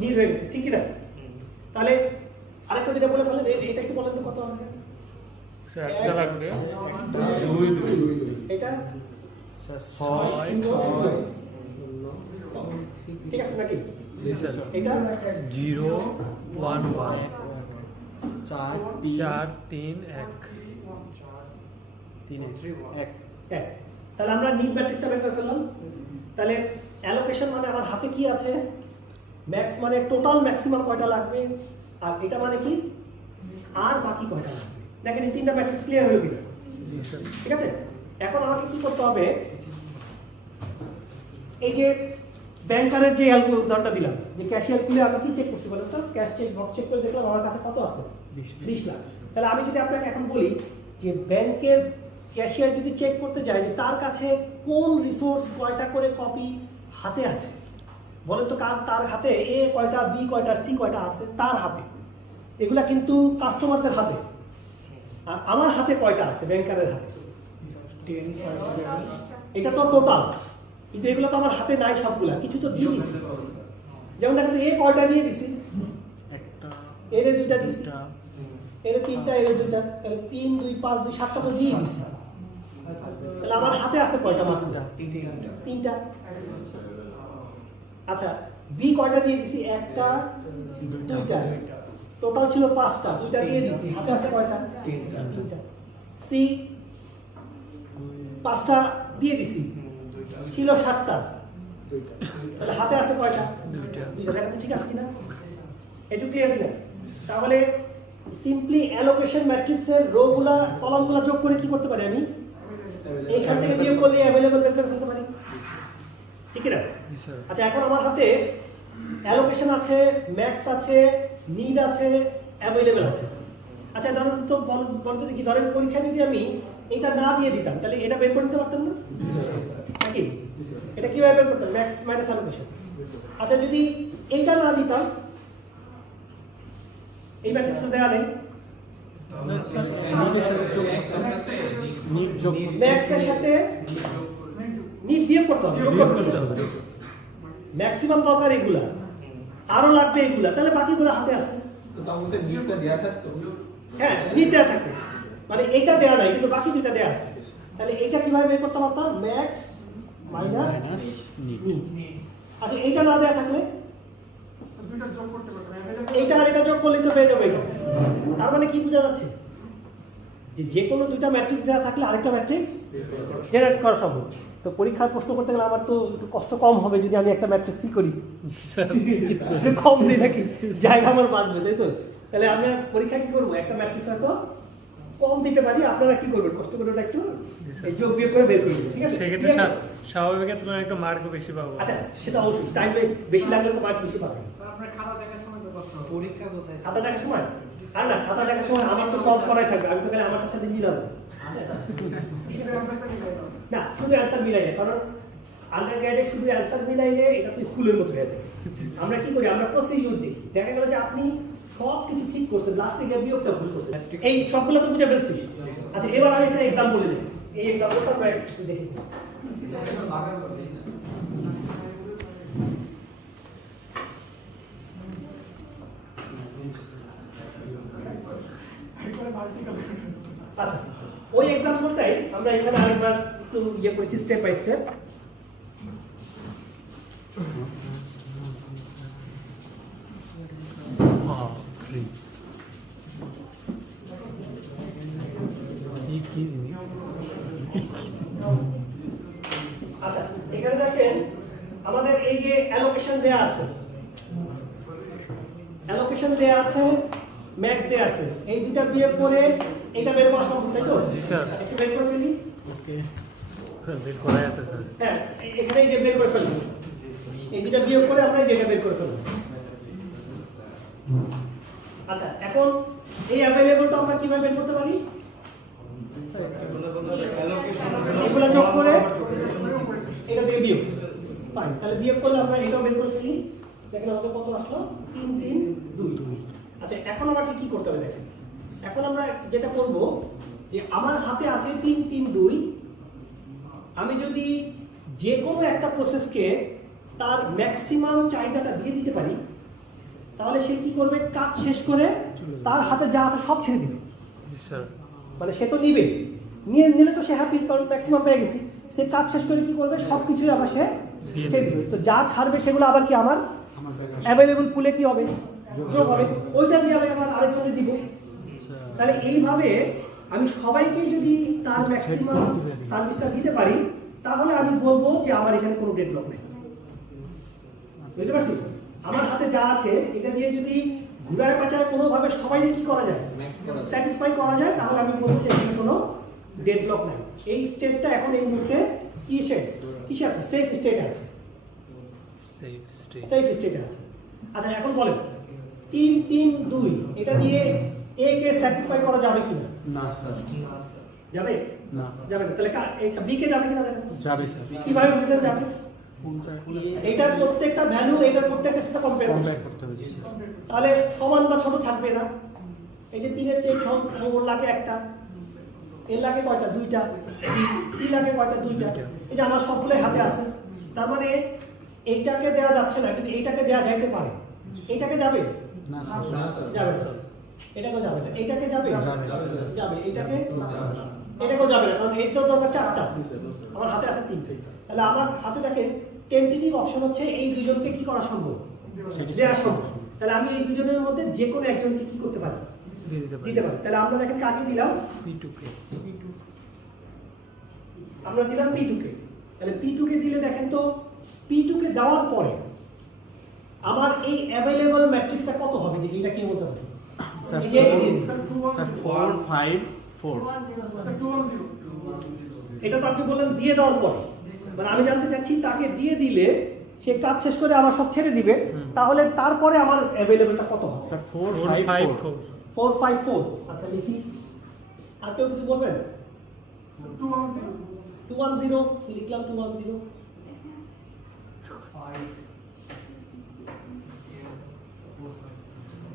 নিট হয়ে গেছে, ঠিক না? তাহলে আরেকটা যেটা বলে ফেলেন, এটা একটু বলেন তো কত হবে? একটা লাগবে। এটা ঠিক আছে নাকি? জি স্যার এটা 0 1 1 4 4 3 1 এক। তাহলে আমরা নিট ম্যাট্রিক্সটা বের করে ফেললাম। তাহলে অ্যালোকেশন মানে আমার হাতে কি আছে, ম্যাক্স মানে টোটাল ম্যাক্সিমাম কয়টা লাগবে, আর এটা মানে কি আর বাকি কয়টা লাগবে। দেখেন এই তিনটা ম্যাট্রিক্স ক্লিয়ার হলো কিনা? ঠিক আছে, এখন আমাকে কি করতে হবে, এই যে ব্যাংকারের যে উদাহরণটা দিলাম, যে ক্যাশিয়ার খুলে আমি কি চেক করছি বলেন তো, ক্যাশ চেক বক্স চেক করে দেখলাম আমার কাছে কত আছে, 20 লাখ। তাহলে আমি যদি আপনাকে এখন বলি যে ব্যাংকের ক্যাশিয়ার যদি চেক করতে যায় যে তার কাছে কোন রিসোর্স কয়টা করে কপি হাতে আছে, বলেন তো তার হাতে এ কয়টা, বি কয়টা, সি কয়টা আছে তার হাতে, এগুলা কিন্তু কাস্টমারদের হাতে, আর আমার হাতে কয়টা আছে ব্যাংকারের হাতে 10 5 7 এটা তো টোটাল, কিন্তু এগুলো তো আমার হাতে নাই সবগুলা, কিছু তো দিয়ে দিছি। যেমন দেখেন এ কয়টা দিয়ে দিছি, একটা এর দুইটা দিছি, দুইটা এর তিনটা, এর দুইটা, তাহলে 3 2 5 2 7টা তো দিয়ে দিছি। তাহলে আমার হাতে আছে কয়টা মাত্র, তিনটা। আচ্ছা বি কয়টা দিয়ে দিছি, একটা দুইটা, টোটাল ছিল 5টা, দুইটা দিয়ে দিছি, হাতে আছে কয়টা, দুইটা। সি 5টা দিয়ে দিছি, ছিল 7টা, তাহলে হাতে আছে কয়টা, দুইটা। দেখা তো ঠিক আছে কিনা, একটু ক্লিয়ার কিনা? তাহলে সিম্পলি অ্যালোকেশন ম্যাট্রিক্সের রো গুলা কলাম গুলা যোগ করে কি করতে পারি আমি, এইখান থেকে বিয়োগ করলে অ্যাভেলেবল বের করে ফেলতে পারি, ঠিক না? জি স্যার আচ্ছা এখন আমার হাতে অ্যালোকেশন আছে, ম্যাক্স আছে, নিড আছে, অ্যাভেলেবল আছে। আচ্ছা ধরুন তো বলতে দেখি, ধরেন পরীক্ষায় যদি আমি এটা না দিয়ে দিতাম তাহলে এটা বের করে নিতে পারতাম না নাকি? এটা কিভাবে বের করতাম, ম্যাক্স মাইনাস অ্যালোকেশন। আচ্ছা যদি এইটা না দিতাম, এই ম্যাট্রিক্সটা দেওয়া নেই, ম্যাক্সের সাথে নিট বিয়োগ করতে হবে, যোগ করতে হবে। ম্যাক্সিমাম দরকার এগুলা, আরো লাগবে এগুলা, তাহলে বাকিগুলো হাতে আছে। হ্যাঁ নিট দেওয়া থাকে, মানে এইটা দেওয়া নাই কিন্তু বাকি দুইটা দেওয়া আছে। তাহলে এইটা কিভাবে বের করতে পারতাম, ম্যাক্স মাইনাস নিট। আচ্ছা এইটা না দেওয়া থাকলে এইটা আর এটা যোগ করলে তো পেয়ে যাবে এটা। তার মানে কি বোঝা যাচ্ছে, যে কোনো দুইটা ম্যাট্রিক্স দেওয়া থাকলে আরেকটা ম্যাট্রিক্স জেনারেট করা সম্ভব। তো পরীক্ষার প্রশ্ন করতে গেলে আমার তো একটু কষ্ট কম হবে যদি আমি একটা ম্যাট্রিক্সই করি, কম দিই নাকি, জায়গা আমার বাঁচবে, তাই তো? তাহলে আমরা পরীক্ষায় কি করবো, একটা ম্যাট্রিক্স হয়তো কম দিতে পারি, আপনারা কি করবেন, কষ্ট করে ওটা একটু এই যোগ বিয়োগ করে বের করে দিবেন, ঠিক আছে? সেক্ষেত্রে স্বাভাবিকের তুলনায় একটু মার্কও বেশি পাবো। আচ্ছা সেটা অবশ্যই, টাইম বেশি লাগলে তো মার্ক বেশি পাবেন। পরীক্ষা কোথায় খাতা দেখার সময়, আর না খাতা দেখার সময় আমার তো সলভ করাই থাকবে, আমি তো খালি আমারটার সাথে মিলাবো না, শুধু অ্যান্সার মিলাই না, কারণ আন্ডার গ্রেডে শুধু অ্যান্সার মিলাইলে এটা তো স্কুলের মতো হয়ে যায়। আমরা কি করি, আমরা প্রসিডিউর দেখি, দেখা গেল যে আপনি সব কিছু ঠিক করছেন, লাস্টে গিয়ে বিয়োগটা ভুল করছেন, এই সবগুলো তো বুঝে ফেলছি। আচ্ছা এবার আমি একটা এক্সাম্পল দিই, এই এক্সাম্পলটা আমরা একটু দেখি। আচ্ছা ওই এক্সাম্পলটাই আমরা এখানে আরেকবার একটু ইয়ে করেছি স্টেপ বাই স্টেপ। আচ্ছা এখানে দেখেন আমাদের এই যে অ্যালোকেশন দেয়া আছে, অ্যালোকেশন দেয়া আছে, ম্যাক্স দেয়া আছে, এই দুটো বিয়োগ করে এটা বের করা সম্ভব, তাই তো? স্যার একটু বের করে ফেলি। ওকে বের করাই আছে স্যার। হ্যাঁ এখানে এই যে বের করে ফেলবো, এই দুটো বিয়োগ করে আমরা যেটা বের করে ফেলবো। আচ্ছা এখন এই অ্যাভেলেবলটা আমরা কিভাবে বের করতে পারি, এগুলো যোগ করে এটা থেকে বিয়োগ, ফাইন। তাহলে বিয়োগ করলে আমরা এটাও বের করে ফেলি, দেখেন আমাদের কত আসলো, 3 3 2। আচ্ছা এখন আমাকে কি করতে হবে দেখেন, এখন আমরা যেটা করব যে আমার হাতে আছে 3 3 2, আমি যদি যে কোনো একটা প্রসেসকে তার ম্যাক্সিমাম চাহিদাটা দিয়ে দিতে পারি, তাহলে সে কি করবে, কাজ শেষ করে তার হাতে যা আছে সব ছেড়ে দিবে। জি স্যার মানে সে তো নিবে, নিলে তো সে হ্যাপি, কারণ ম্যাক্সিমাম পেয়ে গেছি। সে কাজ শেষ করে কি করবে, সব কিছুই আবার সে ছেড়ে দিবে। তো যা ছাড়বে সেগুলো আবার কি আমার অ্যাভেলেবল পুলে কি হবে, যোগ হবে, ওইটা দিয়ে আমি আবার আরেকজনে দিব। তাহলে এইভাবে আমি সবাইকে যদি তার ম্যাক্সিমাম সার্ভিসটা দিতে পারি, তাহলে আমি বলবো যে আমার এখানে কোনো ডেডলক নেই। বুঝতে পারছিস? আমার হাতে যা আছে এটা দিয়ে যদি ঘুরায় পাচায় কোনোভাবে সবাইকে কি করা যায়, স্যাটিসফাই করা যায়, তাহলে আমি বলবো যে এখানে কোনো ডেডলক নাই। এই স্টেটটা এখন এই মুহূর্তে কিসে আছে, সেফ স্টেটে আছে, সেফ স্টেটে আছে। আচ্ছা এখন বলেন 3 3 2 এটা দিয়ে এ কে স্যাটিসফাই করা যাবে কিনা? না স্যার, যাবে না যাবে না। তাহলে বি কে যাবে কিনা? যাবে স্যার। কিভাবে বুঝতে যাবে? কোনটা এইটার প্রত্যেকটা ভ্যালু এইটার প্রত্যেকটার সাথে কম্পেয়ার করতে হবে স্যার। তাহলে সমান বা ছোট থাকবে না। এই যে 3 এর চেয়ে ওর লাগে একটা, এর লাগে কয়টা, দুইটা, সি লাগে কয়টা, দুইটা। এই যে আমার সবগুলোই হাতে আছে, তার মানে এইটাকে দেওয়া যাচ্ছে না, কিন্তু এইটাকে দেওয়া যাইতে পারে। এইটাকে যাবে না স্যার, যাবে স্যার, এটাকেও যাবে না, এইটাকে যাবে যাবে। যাবে, এইটাকে এটাকেও যাবে না, কারণ এই তো দরকার 4টা, আমার হাতে আছে 3টে। তাহলে আমার হাতে দেখেন টেন্টেটিভ অপশন হচ্ছে এই দুজনকে কি করা সম্ভব, দেওয়া সম্ভব। তাহলে আমি এই দুজনের মধ্যে যে কোনো একজনকে কি করতে পারি, দিতে পারি। তাহলে আমরা দেখেন কাকে দিলাম, P2 কে আমরা দিলাম P2 কে। তাহলে P2 কে দিলে দেখেন তো P2 কে দেওয়ার পরে আমার এই অ্যাভেলেবল ম্যাট্রিক্সটা কত হবে, দেখি এটা কে বলতে পারে? স্যার এই যে এই দিন। স্যার 4 5 4 এটা তো আপনি বললেন দিয়ে দেওয়ার পরে, মানে আমি জানতে চাচ্ছি তাকে দিয়ে দিলে সে কাজ শেষ করে আমার সব ছেড়ে দিবে, তাহলে তারপরে আমার অ্যাভেলেবলটা কত হবে? স্যার 4 4 5 5 4 4 5 4। আচ্ছা লিখি, আর কেউ কিছু বলবেন? 210 লিখলাম, 210।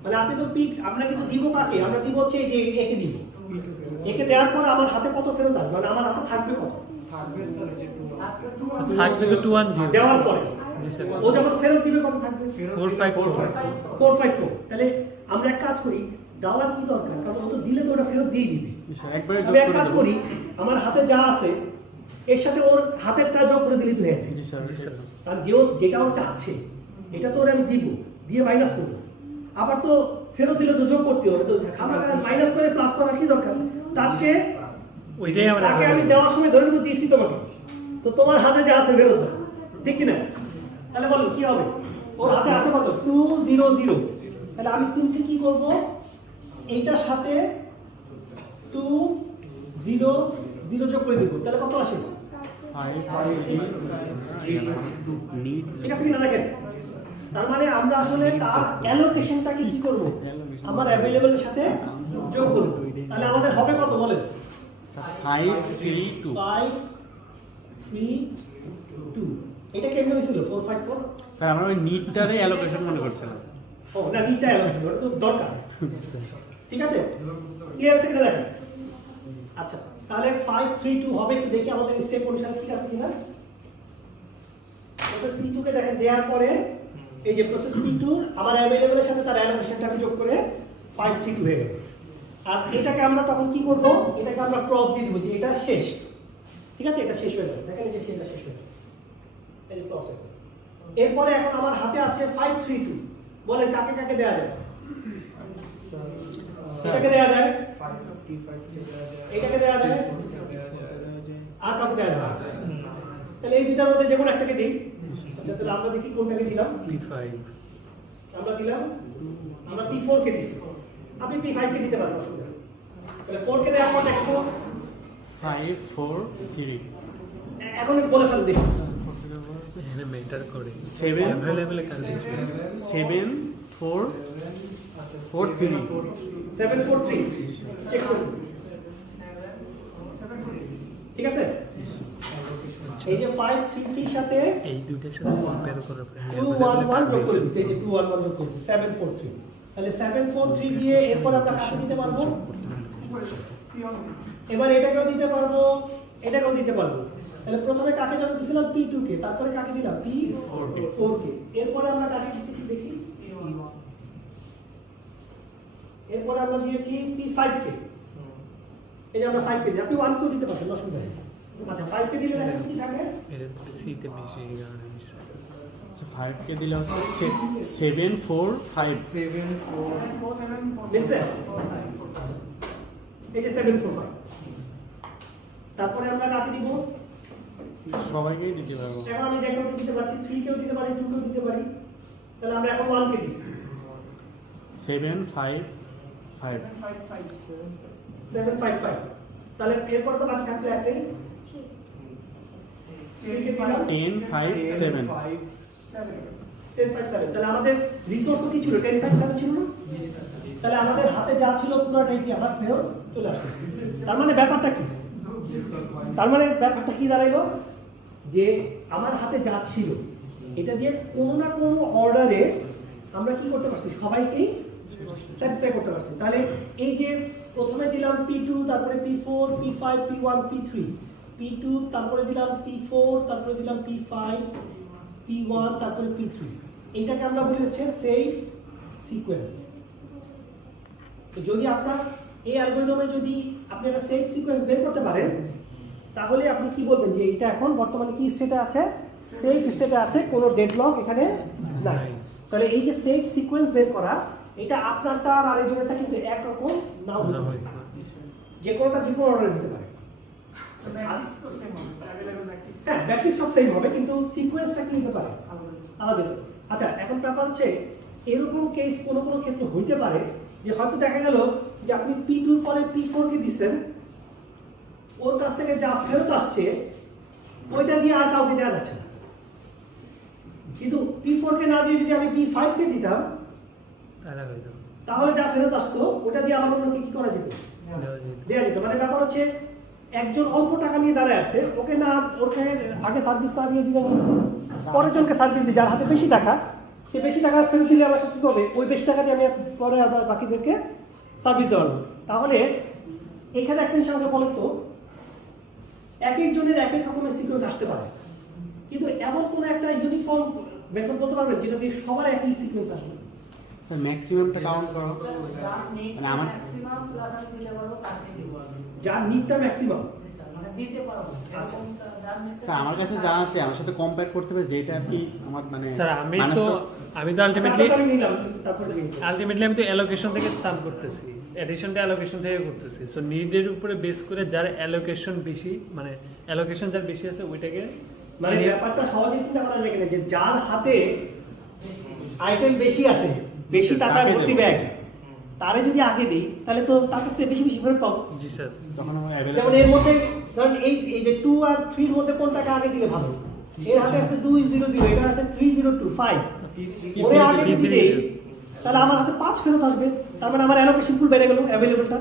মানে আপনি তো আমরা কিন্তু দিব কাকে, আমরা দিব হচ্ছে এই যে একে দিব। একে দেওয়ার পর আমার হাতে কত ফেরত আসবে, মানে আমার হাতে থাকবে কত, থাকবে স্যার এই যে থাকবে তো 210 দেওয়ার পরে জি স্যার ও যখন ফেরত দিবে কত থাকবে? 454 454। তাহলে আমরা এক কাজ করি, দেওয়ার কি দরকার, কারণ ও তো দিলে তো ওটা ফেরত দিয়ে দিবে। স্যার একবারে যোগ আমি এক করে কাজ দেব। করি, আমার হাতে যা আছে এর সাথে ওর হাতেরটা যোগ করে দিলেই তো হয়ে যায়। জি স্যার। কারণ যেটা ও চাচ্ছে এটা তো ওর আমি দিব, দিয়ে মাইনাস করবো, আবার তো ফেরত দিলে তো যোগ করতে হবে, তো খাবার মাইনাস করে প্লাস করার কি দরকার? তার চেয়ে ওইটাই আমরা তাকে আমি দেওয়ার সময় ধরে নেবো দিয়েছি তোমাকে, তো তোমার হাতে যা আছে ফেরত দাও, ঠিক কিনা? তাহলে বলো কি হবে, ওর হাতে আছে কত, 200। তাহলে আমি সিম্পলি কি করব, এইটার সাথে 200 যোগ করে দেবো, তাহলে কত আসে? 5 3 নিড ঠিক আছে কিনা দেখেন? তার মানে আমরা আসলে তার অ্যালোকেশনটাকে কি করব, আমার অ্যাভেলেবলের সাথে যোগ করব। তাহলে আমাদের হবে কত বলেন? 5 3 2 5 3 2। এটা কেমনে হয়েছিল 4 5 4? স্যার আমরা ওই নিডটারে অ্যালোকেশন মনে করছিলাম। ও না, নিটটা অ্যালোকেশন ওটা তো দরকার, ঠিক আছে? ক্লিয়ার আছে কিনা দেখেন? আচ্ছা তাহলে 5 3 2 হবে, একটু দেখি আমাদের স্টেপ অনুসারে ঠিক আছে কিনা। প্রসেস P2 কে দেখেন দেওয়ার পরে এই যে প্রসেস P2 আমার অ্যাভেলেবলের সাথে তার অ্যালোকেশনটা আমি যোগ করে 5 3 2 হয়ে গেল। আর এটাকে আমরা তখন কি করব, এটাকে আমরা ক্রস দিয়ে দিব যে এটা শেষ, ঠিক আছে? এটা শেষ হয়ে গেল, দেখেন এই যে এটা শেষ হয়ে গেল, এই যে ক্রস হয়ে গেল। এরপরে এখন আমার হাতে আছে 5 3 2। বলেন কাকে কাকে দেওয়া যায়? এটাকে দেওয়া যায়, এটাকে দেওয়া যায়, আর কাউকে দেওয়া যায়? তাহলে এই দুটার মধ্যে যে কোনো একটাকে দিই। আচ্ছা তাহলে আমরা দেখি কোনটাকে দিলাম। P5 আমরা দিলাম, আমরা P4 কে দিছি, আপনি P5 কে দিতে পারেন, অসুবিধা নেই। তাহলে 4 কে দেওয়ার পর দেখো 5 4 3 এখন বলে ফেল দেখি। এখানে মেটার করে 7 अवेलेबल कर दीजिए 7 4 4 3 7 4 3 চেক করুন, ঠিক আছে? এই যে 5 3 3 সাথে এই দুইটার সাথে কম্পেয়ার করে 2 1 1 যোগ করে দিচ্ছি, এই যে 2 1 1 যোগ করেছি 7 4 3। তাহলে 7 4 3 দিয়ে এরপর আমরা কাকে দিতে পারবো, এবার এটাকেও দিতে পারবো, এটাকেও দিতে পারবো। তাহলে প্রথমে কাকে যখন দিছিলাম P2 কে, তারপরে কাকে দিলাম P4 কে, এরপরে আমরা কাকে দিছি কি দেখি, এরপরে আমরা দিয়েছি P5 কে। এই যে আমরা 5 কে দিই, আপনি 1 কেও দিতে পারছেন, অসুবিধা নেই। আচ্ছা 5 কে দিলে দেখেন কি থাকে এটা সিতে বেশি এই কারণে মিস হয়। আচ্ছা 5 কে দিলে হচ্ছে 7 4 5 দেখছেন এই যে 745 তারপরে আমরা কাকে দিব সবাইকেই দিতে পারবো। এখন আমি যে কাউকে দিতে পারছি 3 কেও দিতে পারি 2 কেও দিতে পারি তাহলে আমরা এখন 1 কে দিচ্ছি 7 5 5 755 তাহলে এরপর তো বাকি থাকলে একটাই 3 কে দিলাম 10 5 7 1057 তাহলে আমাদের রিসোর্স তো কি ছিল 1057 ছিল না তাহলে আমাদের হাতে যা ছিল পুরোটাই কি আবার ফেরত চলে আসবে তার মানে ব্যাপারটা কি দাঁড়াইলো যে আমার হাতে যা ছিল এটা দিয়ে কোনো না কোনো অর্ডারে আমরা কি করতে পারছি সবাইকেই স্যাটিসফাই করতে পারছি তাহলে এই যে প্রথমে দিলাম P2 তারপরে P4 P5 P1 P3 P2 তারপরে দিলাম P4 তারপরে দিলাম P5 P1 তারপরে P3 এইটাকে আমরা বলি হচ্ছে সেফ সিকোয়েন্স তো যদি আপনার এই অ্যালগরিদমে যদি আপনি একটা সেফ সিকোয়েন্স বের করতে পারেন তাহলে আপনি কি বলবেন যে এটা এখন বর্তমানে কি স্টেটে আছে সেফ স্টেটে আছে কোনো ডেডলক এখানে নাই তাহলে এই যে সেফ সিকোয়েন্স বের করা এটা আপনারটা আর আরেকজনেরটা কিন্তু একরকম নাও হতে পারে যে কোনোটা যে কোনো অর্ডার দিতে পারে হ্যাঁ ব্যাকটিক সব সেম হবে কিন্তু সিকোয়েন্সটা কি হতে পারে আলাদা আচ্ছা এখন ব্যাপার হচ্ছে এরকম কেস কোনো কোনো ক্ষেত্রে হইতে পারে যে হয়তো দেখা গেল যে আপনি P2 এর পরে P4 কে দিচ্ছেন ওর কাছ থেকে যা ফেরত আসছে ওইটা দিয়ে আর কাউকে দেওয়া যাচ্ছে না কিন্তু P4 কে না দিয়ে যদি আমি P5 কে দিতাম আলাদা হয়ে যাবে তাহলে যা ফেরত আসতো ওটা দিয়ে আমার অন্যকে কি করা যেত দেওয়া যেত মানে ব্যাপার হচ্ছে একজন অল্প টাকা নিয়ে দাঁড়ায় আছে ওকে না ওকে আগে সার্ভিস না দিয়ে যদি আমি পরের জনকে সার্ভিস দিই যার হাতে বেশি টাকা সে বেশি টাকা ফেরত দিলে আমাকে কি করবে ওই বেশি টাকা দিয়ে আমি পরে আবার বাকিদেরকে সার্ভিস দেওয়া হবে তাহলে এইখানে একটা জিনিস আমাকে বলেন তো এক একজনের এক এক রকমের সিকোয়েন্স আসতে পারে কিন্তু এমন কোন একটা ইউনিফর্ম মেথড বলতে পারবেন যেটা দিয়ে সবার একই সিকোয়েন্স আসবে স্যার ম্যাক্সিমামটা কাউন্ট করো মানে আমার যার নিডটা ম্যাক্সিমাম স্যার আমার কাছে যা আছে আমার সাথে কম্পেয়ার করতে হবে যেটা আর কি আমার মানে স্যার আমি তো আলটিমেটলি আমি নিলাম তারপরে আমি তো অ্যালোকেশন থেকে সাম করতেছি এডিশনটা অ্যালোকেশন থেকে করতেছি সো নিডের উপরে বেস করে যার অ্যালোকেশন বেশি মানে অ্যালোকেশন যার বেশি আছে ওইটাকে মানে ব্যাপারটা সহজে চিন্তা করা যায় কিনা যে যার হাতে আইটেম বেশি আছে বেশি টাকা ভর্তি ব্যাগ তারে যদি আগে দেই তাহলে তো তার কাছে বেশি বেশি ফেরত পাবো জি স্যার তখন আমার যেমন অ্যাভেলেবল এর মধ্যে ধরেন এই যে 2 আর 3 এর মধ্যে কোনটাকে আগে দিলে ভালো এর হাতে আছে 200 এটা আছে 302 ওরে আগে যদি দেই তাহলে আমার হাতে 5 ফেরত আসবে তার মানে আমার অ্যালোকেশন পুল বেড়ে গেল অ্যাভেলেবলটা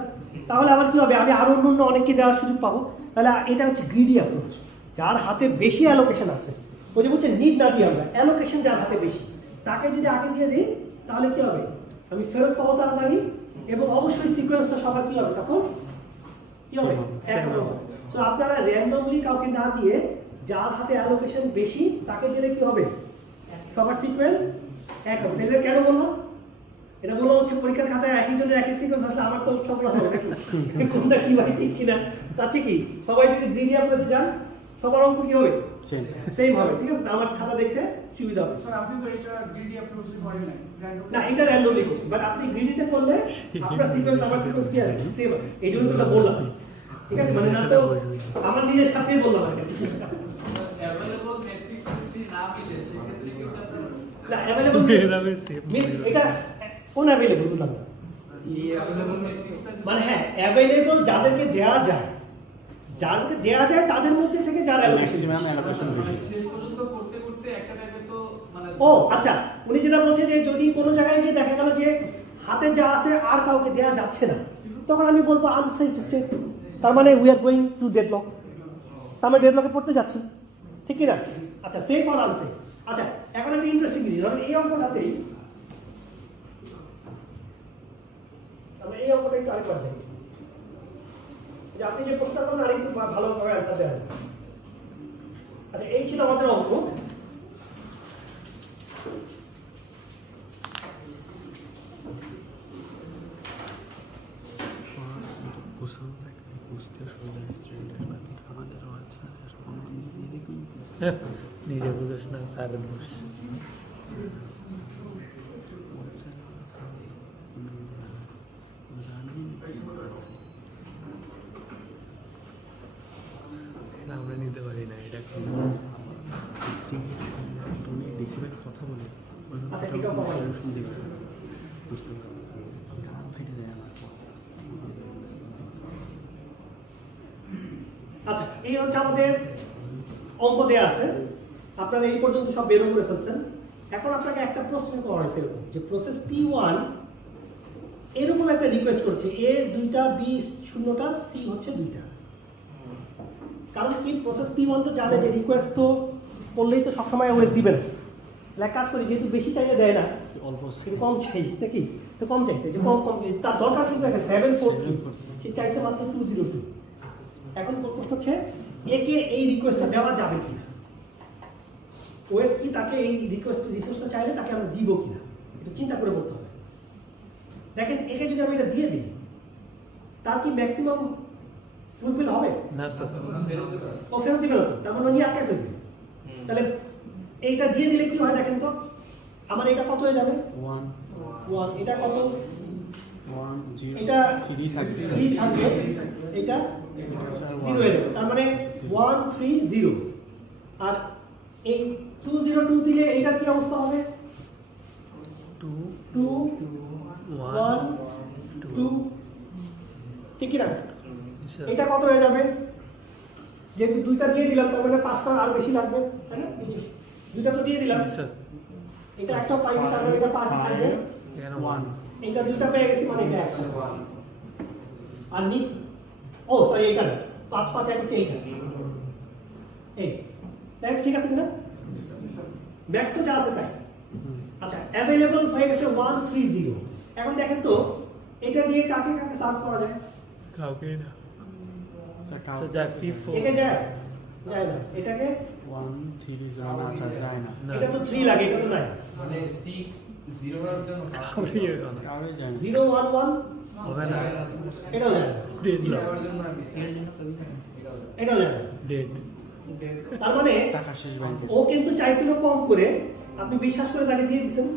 তাহলে আমার কি হবে আমি আরো অন্য অনেককে দেওয়ার সুযোগ পাবো তাহলে এটা হচ্ছে গ্রিডি অ্যাপ্রোচ যার হাতে বেশি অ্যালোকেশন আছে ওই যে বলছে নিড না দিয়ে আমরা অ্যালোকেশন যার হাতে বেশি তাকে যদি আগে দিয়ে দিই তাহলে কি হবে আমি ফেরত পাবো তাড়াতাড়ি এবং অবশ্যই সিকোয়েন্সটা সবার কি হবে তখন কি হবে সো আপনারা র্যান্ডমলি কাউকে না দিয়ে যার হাতে অ্যালোকেশন বেশি তাকে দিলে কি হবে সবার সিকোয়েন্স এক হবে এটা কেন বললাম এটা বলা হচ্ছে পরীক্ষার খাতায় একই জনের একই সিকোয়েন্স আসলে আমার তো সব হবে নাকি কোনটা কি ভাই ঠিক কিনা তাতে কি সবাই যদি গ্রিডি অ্যাপ্রোচে যান সবার অঙ্ক কি হবে সেম হবে ঠিক আছে আমার খাতা দেখতে সুবিধা হবে স্যার আপনি তো এটা গ্রিডি অ্যাপ্রোচ করেন নাই না এটা র্যান্ডমলি করছি বাট আপনি গ্রিডিতে করলে আপনার সিকোয়েন্স আমার সিকোয়েন্স কি আছে সেম হবে এই জন্য তো এটা বললাম ঠিক আছে মানে না তো আমার নিজের সাথেই বললাম আর কি অ্যাভেলেবল ম্যাট্রিক্স যদি না মিলে সেক্ষেত্রে কি ওটা স্যার না অ্যাভেলেবল এটা কোন অ্যাভেলেবল বললাম না এই অ্যাভেলেবল ম্যাট্রিক্সটা মানে হ্যাঁ অ্যাভেলেবল যাদেরকে দেওয়া যায় তাদের মধ্যে থেকে যারা ম্যাক্সিমাম অ্যালোকেশন বেশি শেষ পর্যন্ত করতে করতে একটা টাইপে তো মানে ও আচ্ছা উনি যেটা বলছে যে যদি কোনো জায়গায় গিয়ে দেখা গেল যে হাতে যা আছে আর কাউকে দেওয়া যাচ্ছে না তখন আমি বলবো আনসেফ স্টেট তার মানে we are going to deadlock তার মানে ডেডলকে পড়তে যাচ্ছি ঠিক কি না আচ্ছা সেফ আর আনসেফ আচ্ছা এখন একটা ইন্টারেস্টিং জিনিস ধরেন এই অঙ্কটাতেই আমরা এই অঙ্কটা একটু আরেকবার দেখি যে আপনি যে প্রশ্ন করলেন আরেকটু ভালোভাবে অ্যান্সার দেওয়া যাবে আচ্ছা এই ছিল আমাদের অঙ্ক বুঝতে সুবিধা স্টুডেন্টের আমাদের ওয়েবসাইট নিজে বুঝোস না স্যারের দোষ। আমরা নিতে পারি না এটা কি তুমি ডিসিবেল কথা বলে আচ্ছা, এটাও কমাই। সলিউশন দিবে বুঝতে পারো গান ফেটে যায় আমার। আচ্ছা, এই হচ্ছে আমাদের অঙ্ক দেয়া আছে। আপনারা এই পর্যন্ত সব বের করে ফেলছেন। এখন আপনাকে একটা প্রশ্ন করা হয়েছে এরকম যে প্রসেস P1 এরকম একটা রিকোয়েস্ট করছে A 2টা B 0টা C হচ্ছে 2টা। কারণ কি প্রসেস P1 তো জানে যে রিকোয়েস্ট তো করলেই তো সবসময় ওএস দিবে না। এক কাজ করি, যেহেতু বেশি চাইলে দেয় না, অল্প কিন্তু কম চাই নাকি, তো কম চাইছে যে কম তার দরকার কিন্তু এখন 743, সে চাইছে মাত্র 202। এখন প্রশ্ন হচ্ছে একে এই রিকোয়েস্টটা দেওয়া যাবে কিনা, ওএস কি তাকে এই রিসোর্সটা চাইলে তাকে আমরা দিব কিনা, এটা চিন্তা করে বলতে হবে। দেখেন একে যদি আমি এটা দিয়ে দিই, তার কি ম্যাক্সিমাম ফুলফিল হবে? না স্যার, ও ফেরত দিবে না তো, তার মানে উনি আটকে ফেলবে। তাহলে এইটা দিয়ে দিলে কি হয় দেখেন তো, আমার এটা কত হয়ে যাবে 1, এটা কত 1 0 এটা 3 থাকবে 3 থাকবে, এটা 0 হয়ে যাবে। তার মানে 1 3 0। আর এই 202 দিলে এটার কি অবস্থা হবে? 2 2 1 1 2, ঠিক কি না? স্যার। এটা কত হয়ে যাবে? যেহেতু দুইটা দিয়ে দিলাম তার মানে পাঁচটা আর বেশি লাগবে, তাই না? এই যে দুইটা তো দিয়ে দিলাম, স্যার এটা একটা পাইনি, তার মানে এটা 5 থাকবে। এখানে 1 এটা দুইটা পেয়ে গেছি, মানে এটা একটা। আর নি ও সরি, এটা 5 5 1 হচ্ছে এইটা। এই তাই ঠিক আছে কিনা? ম্যাক্স তো যা আছে তাই। আচ্ছা, অ্যাভেলেবল হয়ে গেছে 130। এখন দেখেন তো এটা দিয়ে কাকে কাকে সার্ভ করা যায়? কাউকে না স্যার স্যার যা P4 একে যায় যায় না, এটাকে 1 3 0 না স্যার যায় না না এটা তো 3 লাগে, এটা তো নাই। মানে C 0 এর জন্য কাউকে হবে না কারোই যায় না 0 1 1 হবে না এটাও যায় না, ডেড C এর জন্য আমি এটাও যায় না। ডেড তার মানে টাকা শেষ ব্যাংকে ও কিন্তু চাইছিল কম করে, আপনি বিশ্বাস করে তাকে দিয়ে দিচ্ছেন।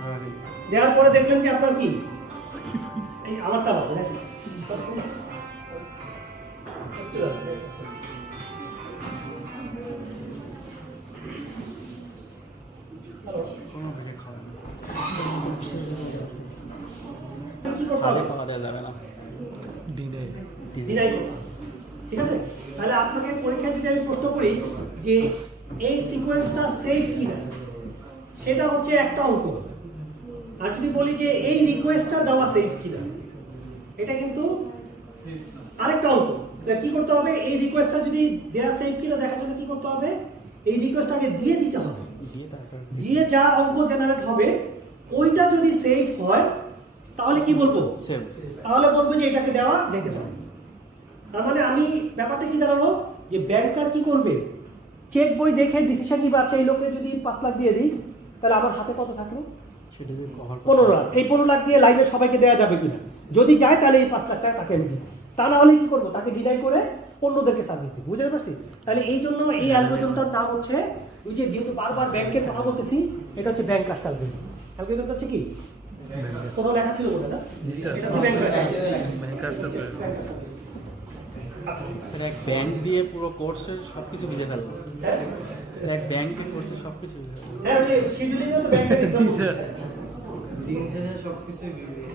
ধরা গেল। দেওয়ার পরে দেখলেন যে আপনার কি এই আমারটা বাজে নাকি? কোনো ভেবে খাওয়া না কি করতে খালি হবে? পাওয়া দেওয়া যাবে না ডিনে ডিনাই করতে হবে। ঠিক আছে? তাহলে আপনাকে পরীক্ষায় যদি আমি প্রশ্ন করি যে এই সিকোয়েন্সটা সেফ কিনা, সেটা হচ্ছে একটা অঙ্ক। আর যদি বলি যে এই রিকোয়েস্টটা দেওয়া সেফ কিনা, এটা কিন্তু আরেকটা অঙ্ক। তা কি করতে হবে? এই রিকোয়েস্টটা যদি দেওয়া সেফ কিনা দেখার জন্য কি করতে হবে? এই রিকোয়েস্টটাকে দিয়ে দিতে হবে। দিয়ে তারপর দিয়ে যা অঙ্ক জেনারেট হবে ওইটা যদি সেফ হয় তাহলে কি বলবো? সেভ তাহলে বলবো যে এটাকে দেওয়া যেতে পারে। তার মানে আমি ব্যাপারটা কি দাঁড়ালো যে ব্যাংকার কি করবে? চেক বই দেখে ডিসিশন নিবে, আচ্ছা এই লোকে যদি 5 লাখ দিয়ে দিই তাহলে আমার হাতে কত থাকলো? সেটা দিয়ে কভার 15 লাখ। এই 15 লাখ দিয়ে লাইনে সবাইকে দেওয়া যাবে কিনা, যদি যায় তাহলে এই 5 লাখ টাকা তাকে আমি দিব, তা না হলে কি করবো? তাকে ডিনাই করে অন্যদেরকে সার্ভিস দিব। বুঝতে পারছি? তাহলে এই জন্য এই অ্যালগরিদমটার নাম হচ্ছে, ওই যে যেহেতু বারবার ব্যাংকের কথা বলতেছি, এটা হচ্ছে ব্যাংকার অ্যালগরিদম। অ্যালগরিদমটা হচ্ছে কি কোথাও লেখা ছিল বলে না, এটা হচ্ছে ব্যাংকার ব্যাংকার স্যার স্যার এক ব্যাংক দিয়ে পুরো কোর্সের সবকিছু বুঝে ফেলবো হ্যাঁ এক ব্যাংক দিয়ে কোর্সের সবকিছু বুঝে ফেলবো হ্যাঁ, আমি শিডিউলিংও তো ব্যাংকের এক্সাম স্যার দিন শেষে সবকিছু বিগড়ে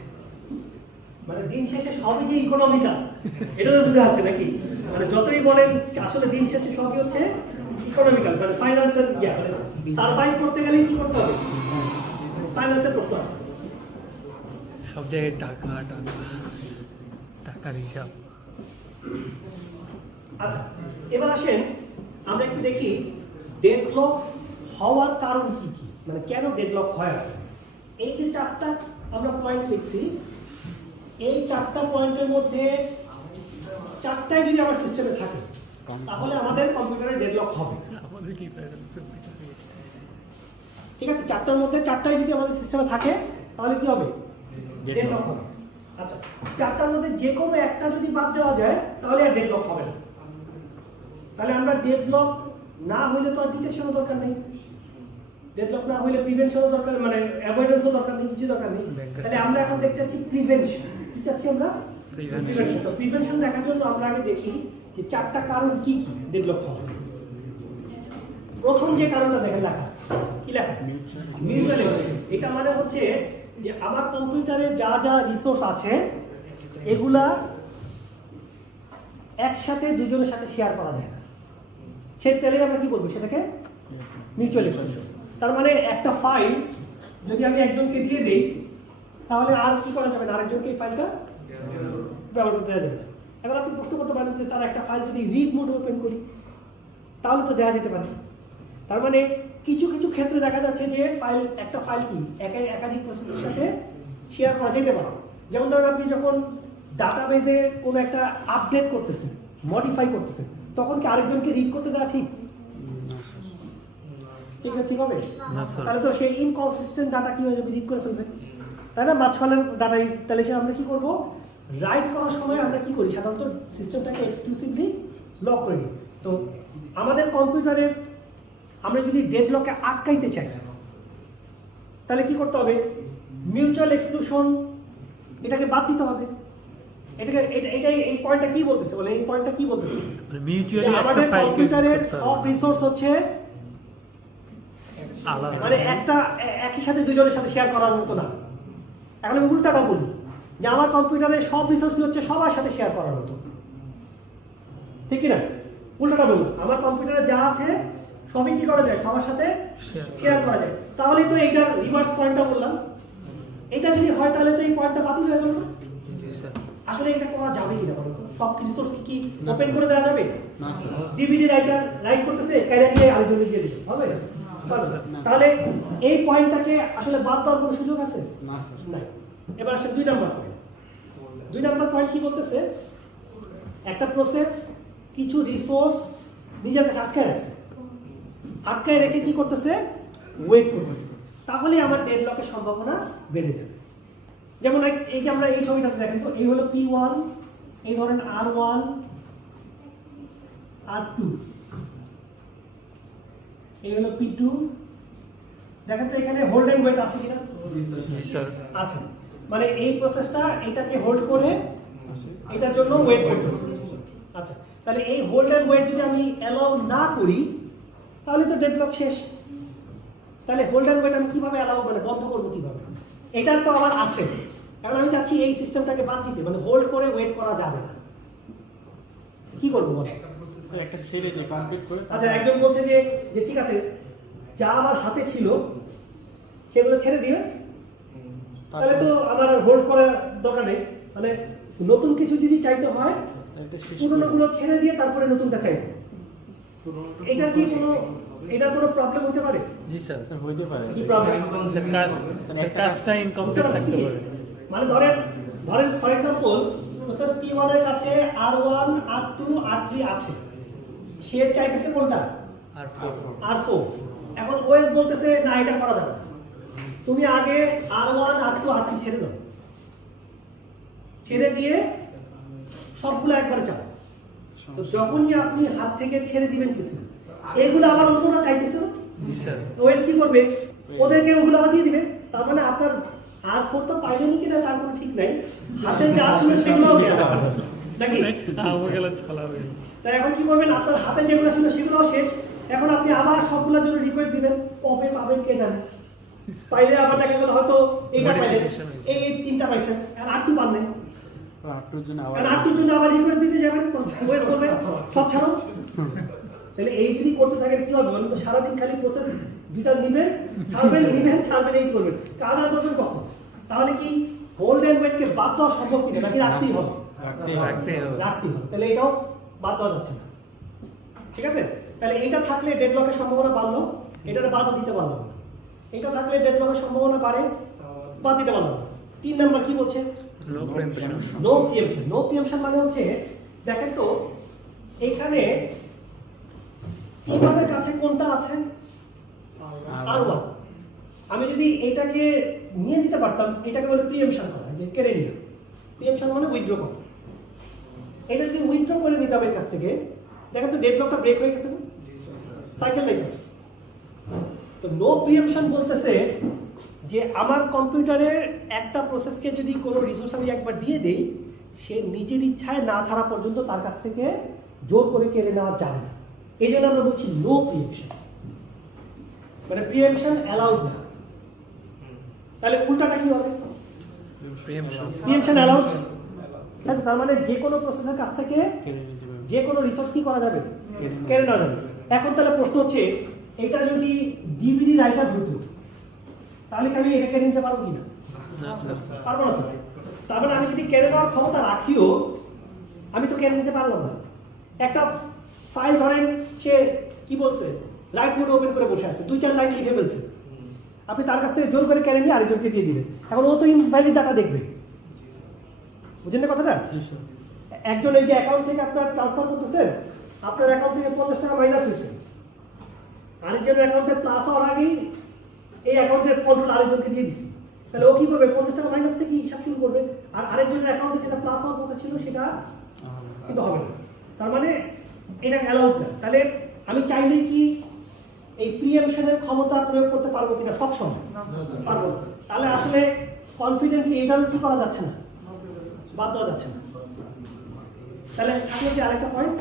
মানে দিন শেষে সবই যে ইকোনমিক্যাল, এটা তো বুঝা যাচ্ছে নাকি? মানে যতই বলেন আসলে দিন শেষে সবই হচ্ছে ইকোনমিক্যাল, মানে ফাইন্যান্সের সারভাইভ করতে গেলে কি করতে হবে? ফাইন্যান্সের প্রশ্ন আসে। সব জায়গায় টাকা টাকা টাকার হিসাব। আচ্ছা, এবার আসেন আমরা একটু দেখি ডেডলক হওয়ার কারণ কি কি, মানে কেন ডেডলক হয় আসলে। এই যে 4টা আমরা পয়েন্ট লিখছি, এই 4টা পয়েন্টের মধ্যে 4টাই যদি আমার সিস্টেমে থাকে তাহলে আমাদের কম্পিউটারে ডেডলক হবে। আমাদের কি ঠিক আছে? 4টার মধ্যে 4টাই যদি আমাদের সিস্টেমে থাকে তাহলে কি হবে? Deadlock ডেডলক হবে। আচ্ছা, 4টার মধ্যে যে কোনো একটা যদি বাদ দেওয়া যায় তাহলে আর ডেডলক হবে না। তাহলে আমরা ডেডলক না হইলে তো আর ডিটেকশনও দরকার নেই, ডেডলক না হইলে প্রিভেনশনও দরকার, মানে অ্যাভয়েডেন্সও দরকার নেই, কিছু দরকার নেই। তাহলে আমরা এখন দেখতে চাচ্ছি প্রিভেনশন। কি চাচ্ছি আমরা? প্রিভেনশন। তো প্রিভেনশন দেখার জন্য আমরা আগে দেখি যে 4টা কারণ কি কি ডেডলক হবে। প্রথম যে কারণটা দেখেন লেখা, কি লেখা? Mutual exclusion. এটা মানে হচ্ছে যে আমার কম্পিউটারে যা যা রিসোর্স আছে এগুলা একসাথে দুজনের সাথে শেয়ার করা যায় না, সেটারে আমরা কি বলবো? সেটাকে মিউচুয়াল এক্সক্লুশন। তার মানে একটা ফাইল যদি আমি একজনকে দিয়ে দেই তাহলে আর কি করা যাবে না, আরেকজনকে এই ফাইলটা ব্যবহার করতে দেওয়া যাবে না। এখন আপনি প্রশ্ন করতে পারেন যে স্যার একটা ফাইল যদি রিড মোড ওপেন করি তাহলে তো দেওয়া যেতে পারে। তার মানে কিছু কিছু ক্ষেত্রে দেখা যাচ্ছে যে একটা ফাইল কি একাধিক প্রসেসের সাথে শেয়ার করা যেতে পারে। যেমন ধরেন আপনি যখন ডাটাবেজে কোনো একটা আপডেট করতেছেন, মডিফাই করতেছেন, তখন কি আরেকজনকে রিড করতে দেওয়া ঠিক? ঠিক হবে? তাহলে তো সেই ইনকনসিস্টেন্ট ডাটা কি হয়ে যাবে, রিড করে ফেলবে, তাই না? মাঝখানের ডাটাই। তাহলে সে আমরা কি করব? রাইট করার সময় আমরা কি করি? সাধারণত সিস্টেমটাকে এক্সক্লুসিভলি লক করে দিই। তো আমাদের কম্পিউটারে আমরা যদি ডেডলকে আটকাইতে চাই তাহলে কি করতে হবে? মিউচুয়াল এক্সক্লুশন এটাকে বাদ দিতে হবে। এটাই এই পয়েন্টটা কি বলতেছে? বলে এই পয়েন্টটা কি বলতেছে? মিউচুয়ালি আমাদের কম্পিউটারের সব রিসোর্স হচ্ছে আলাদা, মানে একই সাথে দুজনের সাথে শেয়ার করার মতো না। এখন আমি উল্টাটা বলি যে আমার কম্পিউটারের সব রিসোর্সই হচ্ছে সবার সাথে শেয়ার করার মতো, ঠিক কি না? উল্টাটা বলুন, আমার কম্পিউটারে যা আছে সবই কি করা যায়? সবার সাথে শেয়ার করা যায়। তাহলেই তো এইটার রিভার্স পয়েন্টটা বললাম। এটা যদি হয় তাহলে তো এই পয়েন্টটা বাতিল হয়ে গেল না? আসলে এটা করা যাবে কিনা বলুন তো? সব রিসোর্স কি ওপেন করে দেওয়া যাবে? না স্যার। ডিভিডি রাইটার রাইট করতেছে, কাইরা দিয়ে আরেকজনকে দিয়ে দিবে, হবে? তাহলে এই পয়েন্টটাকে আসলে বাদ দেওয়ার কোনো সুযোগ আছে? না স্যার। না। এবার আসলে 2 নাম্বার পয়েন্ট। 2 নাম্বার পয়েন্ট কি বলতেছে? একটা প্রসেস কিছু রিসোর্স নিজের কাছে আটকায় রাখছে, আটকায় রেখে কি করতেছে? ওয়েট করতেছে। তাহলে আমার ডেডলকের সম্ভাবনা বেড়ে যাবে। যেমন এই যে আমরা এই ছবিটাতে দেখেন তো, এই হলো P1, এই ধরেন R1 R2, এই হলো P2। দেখেন তো এখানে হোল্ড এন্ড ওয়েট আছে কিনা? আছে। মানে এই প্রসেসটা এটাকে হোল্ড করে এটার জন্য ওয়েট করতেছে। আচ্ছা, তাহলে এই হোল্ড এন্ড ওয়েট যদি আমি অ্যালাউ না করি তাহলে তো ডেডলক শেষ। তাহলে হোল্ড এন্ড ওয়েট আমি কিভাবে অ্যালাউ, মানে বন্ধ করবো কিভাবে? এটা তো আমার আছে। এখন আমি চাচ্ছি এই সিস্টেমটাকে বাদ দিতে, মানে হোল্ড করে ওয়েট করা যাবে না। কি করবো বলো? স্যার একটা ছেড়ে দিয়ে কমপ্লিট করে আচ্ছা, একজন বলছে যে ঠিক আছে, যা আমার হাতে ছিল সেগুলো ছেড়ে দিবে, তাহলে তো আমার হোল্ড করার দরকার নেই। মানে নতুন কিছু যদি চাইতে হয় পুরোনো গুলো ছেড়ে দিয়ে তারপরে নতুনটা চাইবে। এটা কি এটার কোনো প্রবলেম হতে পারে? জি স্যার, স্যার হইতে পারে। কি প্রবলেম? কাজটা ইনকমপ্লিট থাকতে পারে। মানে ধরেন ফর এক্সাম্পল প্রসেস P1 এর কাছে R1 R2 R3 আছে, সে চাইতেছে কোনটা? R4। এখন ওএস বলতেছে না, এটা করা যাবে না, তুমি আগে R1 R2 R3 ছেড়ে দাও, ছেড়ে দিয়ে সবগুলো একবারে চাও। তো যখনই আপনি হাত থেকে ছেড়ে দিবেন কিছু, এগুলো আবার অন্যরা চাইতেছে না, জি স্যার। ওএস কি করবে? ওদেরকে ওগুলো আবার দিয়ে দিবে। তার মানে আপনার R4 তো পাইলেনি কিনা তার কোনো ঠিক নাই, হাতে যা ছিল সেগুলোও দেওয়া নাকি? তাই এখন কি করবেন? আপনার হাতে যেগুলো ছিল সেগুলোও শেষ। এখন আপনি আবার সবগুলোর জন্য রিকোয়েস্ট দিবেন, কবে পাবেন কে জানে। পাইলে আবার দেখা গেল হয়তো এইটা পাইলেন, এই 3টা পাইছেন, আর R2 পান নাই, R2 জন্য আর R2 জন্য আবার রিকোয়েস্ট দিতে যাবেন, ওয়েস্ট করবে, সব ছাড়ো। তাহলে এই যদি করতে থাকেন কি হবে বলুন তো? সারাদিন খালি প্রসেস দুটা নিবেন ছাড়বেন, এই করবেন, কাজ আর করবেন কখন? তাহলে কি হোল্ড এন্ড ওয়েটকে বাদ দেওয়া সম্ভব কিনা, নাকি রাখতেই হবে? রাখতেই হবে। তাহলে এটাও বাদ দেওয়া যাচ্ছে না, ঠিক আছে? তাহলে এটা থাকলে ডেডলকের সম্ভাবনা বাড়লো, এটার বাদও দিতে পারলাম না। এটা থাকলে ডেডলকের সম্ভাবনা বাড়ে, বাদ দিতে পারলাম না। 3 নাম্বার কি বলছে? No pre-emption. নো প্রিএম্পশন মানে হচ্ছে, দেখেন তো এখানে আমাদের কাছে কোনটা আছে? R1। আমি যদি এটাকে নিয়ে নিতে পারতাম, এটাকে বলে প্রিএম্পশন করা, যে কেড়ে নিয়ে। প্রিএম্পশন মানে উইথড্র করা। এটা যদি উইথড্র করে নিতাম এর কাছ থেকে, দেখেন তো ডেডলকটা ব্রেক হয়ে গেছে না? সাইকেল নাই তো। তো নো প্রিএমশন বলতেছে যে আমার কম্পিউটারের একটা প্রসেসকে যদি কোনো রিসোর্স আমি একবার দিয়ে দেই, সে নিজের ইচ্ছায় না ছাড়া পর্যন্ত তার কাছ থেকে জোর করে কেড়ে নেওয়া যাবে না। এই জন্য আমরা বলছি নো প্রিএমশন, মানে প্রিএমশন অ্যালাউড না। তাহলে উল্টাটা কি হবে? প্রিএমশন অ্যালাউড। তার মানে যে কোনো প্রসেসের কাছ থেকে যে কোনো রিসোর্স কি করা যাবে, কেড়ে নেওয়া যাবে। এখন তাহলে প্রশ্ন হচ্ছে, এটা যদি ডিভিডি রাইটার হতো তাহলে কি আমি এটা কেড়ে নিতে পারবো কিনা? পারবো না তো। তার মানে আমি যদি কেড়ে নেওয়ার ক্ষমতা রাখিও, আমি তো কেড়ে নিতে পারলাম না। একটা ফাইল ধরেন, সে কি বলছে, রাইট মোড ওপেন করে বসে আছে, 2-4 লাইন লিখে ফেলছে, আপনি তার কাছ থেকে জোর করে কেড়ে নিয়ে আরেকজনকে দিয়ে দিলেন। এখন ও তো ইনভ্যালিড ডাটা দেখবে, বুঝলেন না কথাটা? একজন এই যে অ্যাকাউন্ট থেকে আপনার ট্রান্সফার করতেছেন, আপনার অ্যাকাউন্ট থেকে 50 টাকা মাইনাস হয়েছে, আরেকজনের অ্যাকাউন্টে প্লাস হওয়ার আগেই এই অ্যাকাউন্টের কন্ট্রোল আরেকজনকে দিয়ে দিচ্ছি, তাহলে ও কি করবে? 50 টাকা মাইনাস থেকে হিসাব শুরু করবে, আর আরেকজনের অ্যাকাউন্টে যেটা প্লাস হওয়ার কথা ছিল সেটা কিন্তু হবে না। তার মানে এটা অ্যালাউড না। তাহলে আমি চাইলে কি এই প্রিএমশনের ক্ষমতা প্রয়োগ করতে পারবো কিনা? সব সময় পারবো। তাহলে আসলে কনফিডেন্টলি এটারও কি করা যাচ্ছে না, বাদ দেওয়া যাচ্ছে না। তাহলে থাকলো যে আরেকটা পয়েন্ট,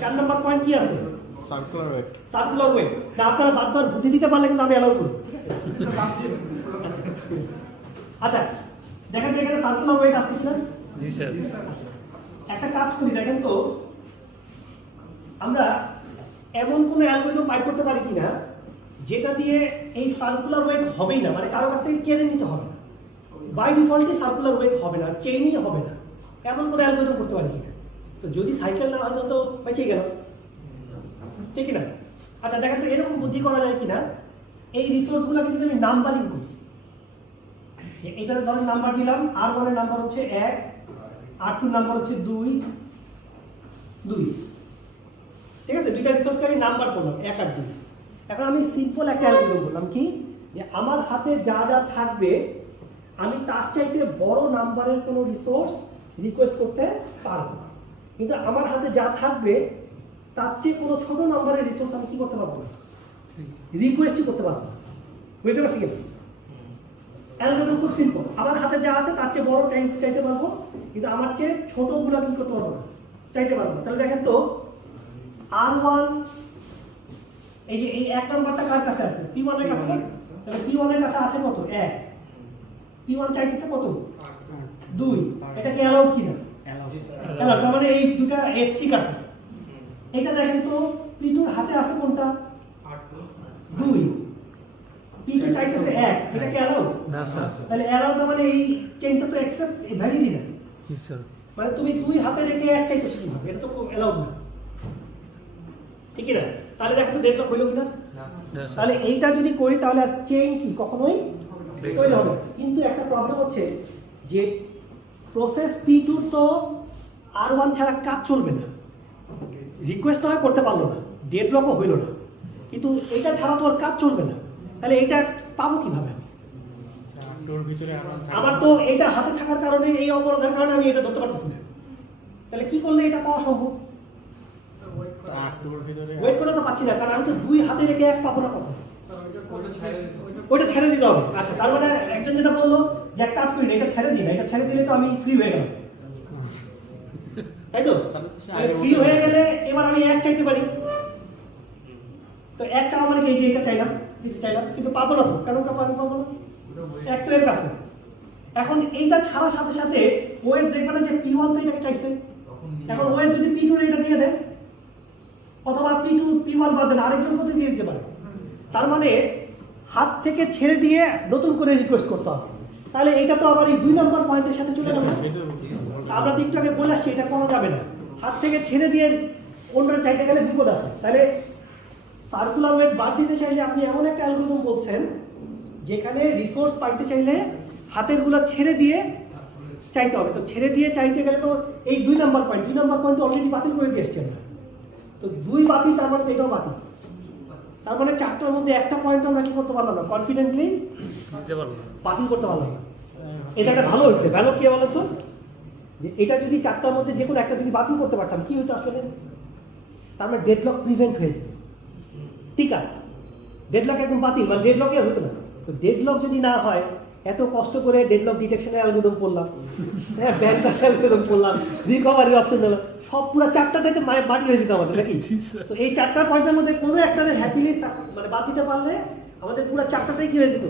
4 নাম্বার পয়েন্ট কি আছে? Circular wait. Circular way. না, আপনারা বাদ দেওয়ার বুদ্ধি দিতে পারলে কিন্তু আমি অ্যালাউ করব, ঠিক আছে? আচ্ছা, দেখেন তো এখানে সার্কুলার ওয়েট আছে কিনা। জি স্যার। একটা কাজ করি, দেখেন তো আমরা এমন কোনো অ্যালগরিদম বাইর করতে পারি কিনা যেটা দিয়ে এই সার্কুলার ওয়েট হবেই না, মানে কারো কাছ থেকে কেড়ে নিতে হবে না, বাই ডিফল্টই সার্কুলার ওয়েট হবে না, চেইনই হবে না, এমন কোনো অ্যালগরিদম করতে পারি কিনা। তো যদি সাইকেল না হয় তো বেঁচে গেল, ঠিক না? আচ্ছা, দেখেন তো এরকম বুদ্ধি করা যায় কিনা, এই রিসোর্সগুলোকে যদি আমি নাম্বারিং করি, এখানে ধরেন নাম্বার দিলাম, R1 এর নাম্বার হচ্ছে 1, R2 নাম্বার হচ্ছে 2, ঠিক আছে? দুইটা রিসোর্সকে আমি নাম্বার করলাম 1 আর 2। এখন আমি সিম্পল একটা অ্যালগরিদম করলাম কি, যে আমার হাতে যা যা থাকবে আমি তার চাইতে বড় নাম্বারের কোনো রিসোর্স রিকোয়েস্ট করতে পারবো, কিন্তু আমার হাতে যা থাকবে তার চেয়ে কোনো ছোট নাম্বারের রিসোর্স আমি কি করতে পারবো না, রিকোয়েস্টই করতে পারবো না। বুঝতে পারছি কেন? অ্যালগরিদম খুব সিম্পল, আমার হাতে যা আছে তার চেয়ে বড় চাইতে পারবো, কিন্তু আমার চেয়ে ছোটগুলো কি করতে পারবো না, চাইতে পারবো। তাহলে দেখেন তো R1, এই যে এই 1 নাম্বারটা কার কাছে আছে? P1 এর কাছে। তাহলে P1 এর কাছে আছে কত? 1। P1 চাইতেছে কত? 2। এটা কি অ্যালাউড কিনা? অ্যালাউড। তার মানে এই দুটো এক্স ঠিক আছে। এটা দেখেন তো P2 এর হাতে আছে কোনটা? 2। P2 চাইতেছে 1, এটা কি অ্যালাউড? না স্যার। তাহলে অ্যালাউড মানে এই চেইনটা তো অ্যাকসেপ্ট ভ্যালিডই না। জি স্যার। মানে তুমি 2 হাতে রেখে 1 চাইতেছো কিভাবে? এটা তো অ্যালাউড না, ঠিক না? তাহলে দেখো তো ডেডলক হইলো কিনা। তাহলে এইটা যদি করি তাহলে আর চেইন কি কখনোই তৈরি হবে না। কিন্তু একটা প্রবলেম হচ্ছে যে প্রসেস P2 তো R1 ছাড়া কাজ চলবে না, রিকোয়েস্ট হয় করতে পারলো না, ডেডলকও হইলো না, কিন্তু এইটা ছাড়া তো আর কাজ চলবে না। তাহলে এইটা পাবো কিভাবে? আমার তো এটা হাতে থাকার কারণে, এই অপরাধের কারণে আমি এটা ধরতে পারতেছি না। তাহলে কি করলে এটা পাওয়া সম্ভব? ওয়েট করে তো পাচ্ছি না, কারণ আমি তো 2 হাতে রেখে 1 পাবো না কখন, ওইটা ছেড়ে দিতে হবে। আচ্ছা, তার মানে একজন যেটা বললো যে এক কাজ করি না, এটা ছেড়ে দিই না, এটা ছেড়ে দিলে তো আমি ফ্রি হয়ে গেলাম, তাই তো? ফ্রি হয়ে গেলে এবার আমি 1 চাইতে পারি। তো 1 চাওয়া মানে কি, এই যে এটা চাইলাম, দিতে চাইলাম, কিন্তু পাবো না তো, কেন পাবো না? 1 তো এর কাছে। এখন এইটা ছাড়ার সাথে সাথে ওএস দেখবে না যে P1 তো এটাকে চাইছে, এখন ওএস যদি P2 এর এটা দিয়ে দেয়, অথবা P1 বাদ দেন আরেকজন কত দিয়ে দিতে পারে, তার মানে হাত থেকে ছেড়ে দিয়ে নতুন করে রিকোয়েস্ট করতে হবে। তাহলে এটা তো আবার এই 2 নম্বর পয়েন্টের সাথে চলে যাবে। আমরা তো একটু আগে বলে আসছি এটা করা যাবে না, হাত থেকে ছেড়ে দিয়ে অন্যরা চাইতে গেলে বিপদ আসে। তাহলে সার্কুলার ওয়েট বাদ দিতে চাইলে আপনি এমন একটা অ্যালগরিদম বলছেন যেখানে রিসোর্স পাইতে চাইলে হাতেরগুলো ছেড়ে দিয়ে চাইতে হবে। তো ছেড়ে দিয়ে চাইতে গেলে তো এই 2 নম্বর পয়েন্ট অলরেডি বাতিল করে দিয়ে এসছি আমরা, তো 2 বাতিল, তার মানে এটাও বাতিল। তার মানে 4টার মধ্যে একটা পয়েন্ট আমরা কি করতে পারলাম না, কনফিডেন্টলি বাতিল করতে পারলাম না। এটা একটা ভালো হয়েছে। ভালো কি বলো তো, যে এটা যদি 4টার মধ্যে যে কোনো একটা যদি বাতিল করতে পারতাম কি হতো আসলে, তার মানে ডেডলক প্রিভেন্ট হয়ে যেত। টিকা, ডেডলক একদম বাতিল, মানে ডেডলকই হতো না। তো ডেডলক যদি না হয়, এত কষ্ট করে ডেডলক ডিটেকশনের অ্যালগরিদম পড়লাম, হ্যাঁ ব্যাংকার্স অ্যালগরিদম পড়লাম, রিকভারির অপশন দিলাম, সব পুরো চারটাতে মাটি হয়ে যেত আমাদের নাকি। তো এই চারটা পয়েন্টের মধ্যে কোনো একটারে হ্যাপিলি মানে বাদ দিতে পারলে আমাদের পুরো চারটাটাই কি হয়ে যেত,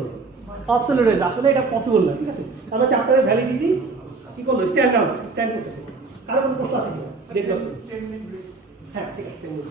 অবসলিউট হয়ে যেত। আসলে এটা পসিবল না, ঠিক আছে। আমরা চারটারের ভ্যালিডিটি কি করলো, স্ট্যান্ড করতেছে। আরো কোনো প্রশ্ন আছে কি ডেডলক? হ্যাঁ ঠিক আছে, 10 মিনিট।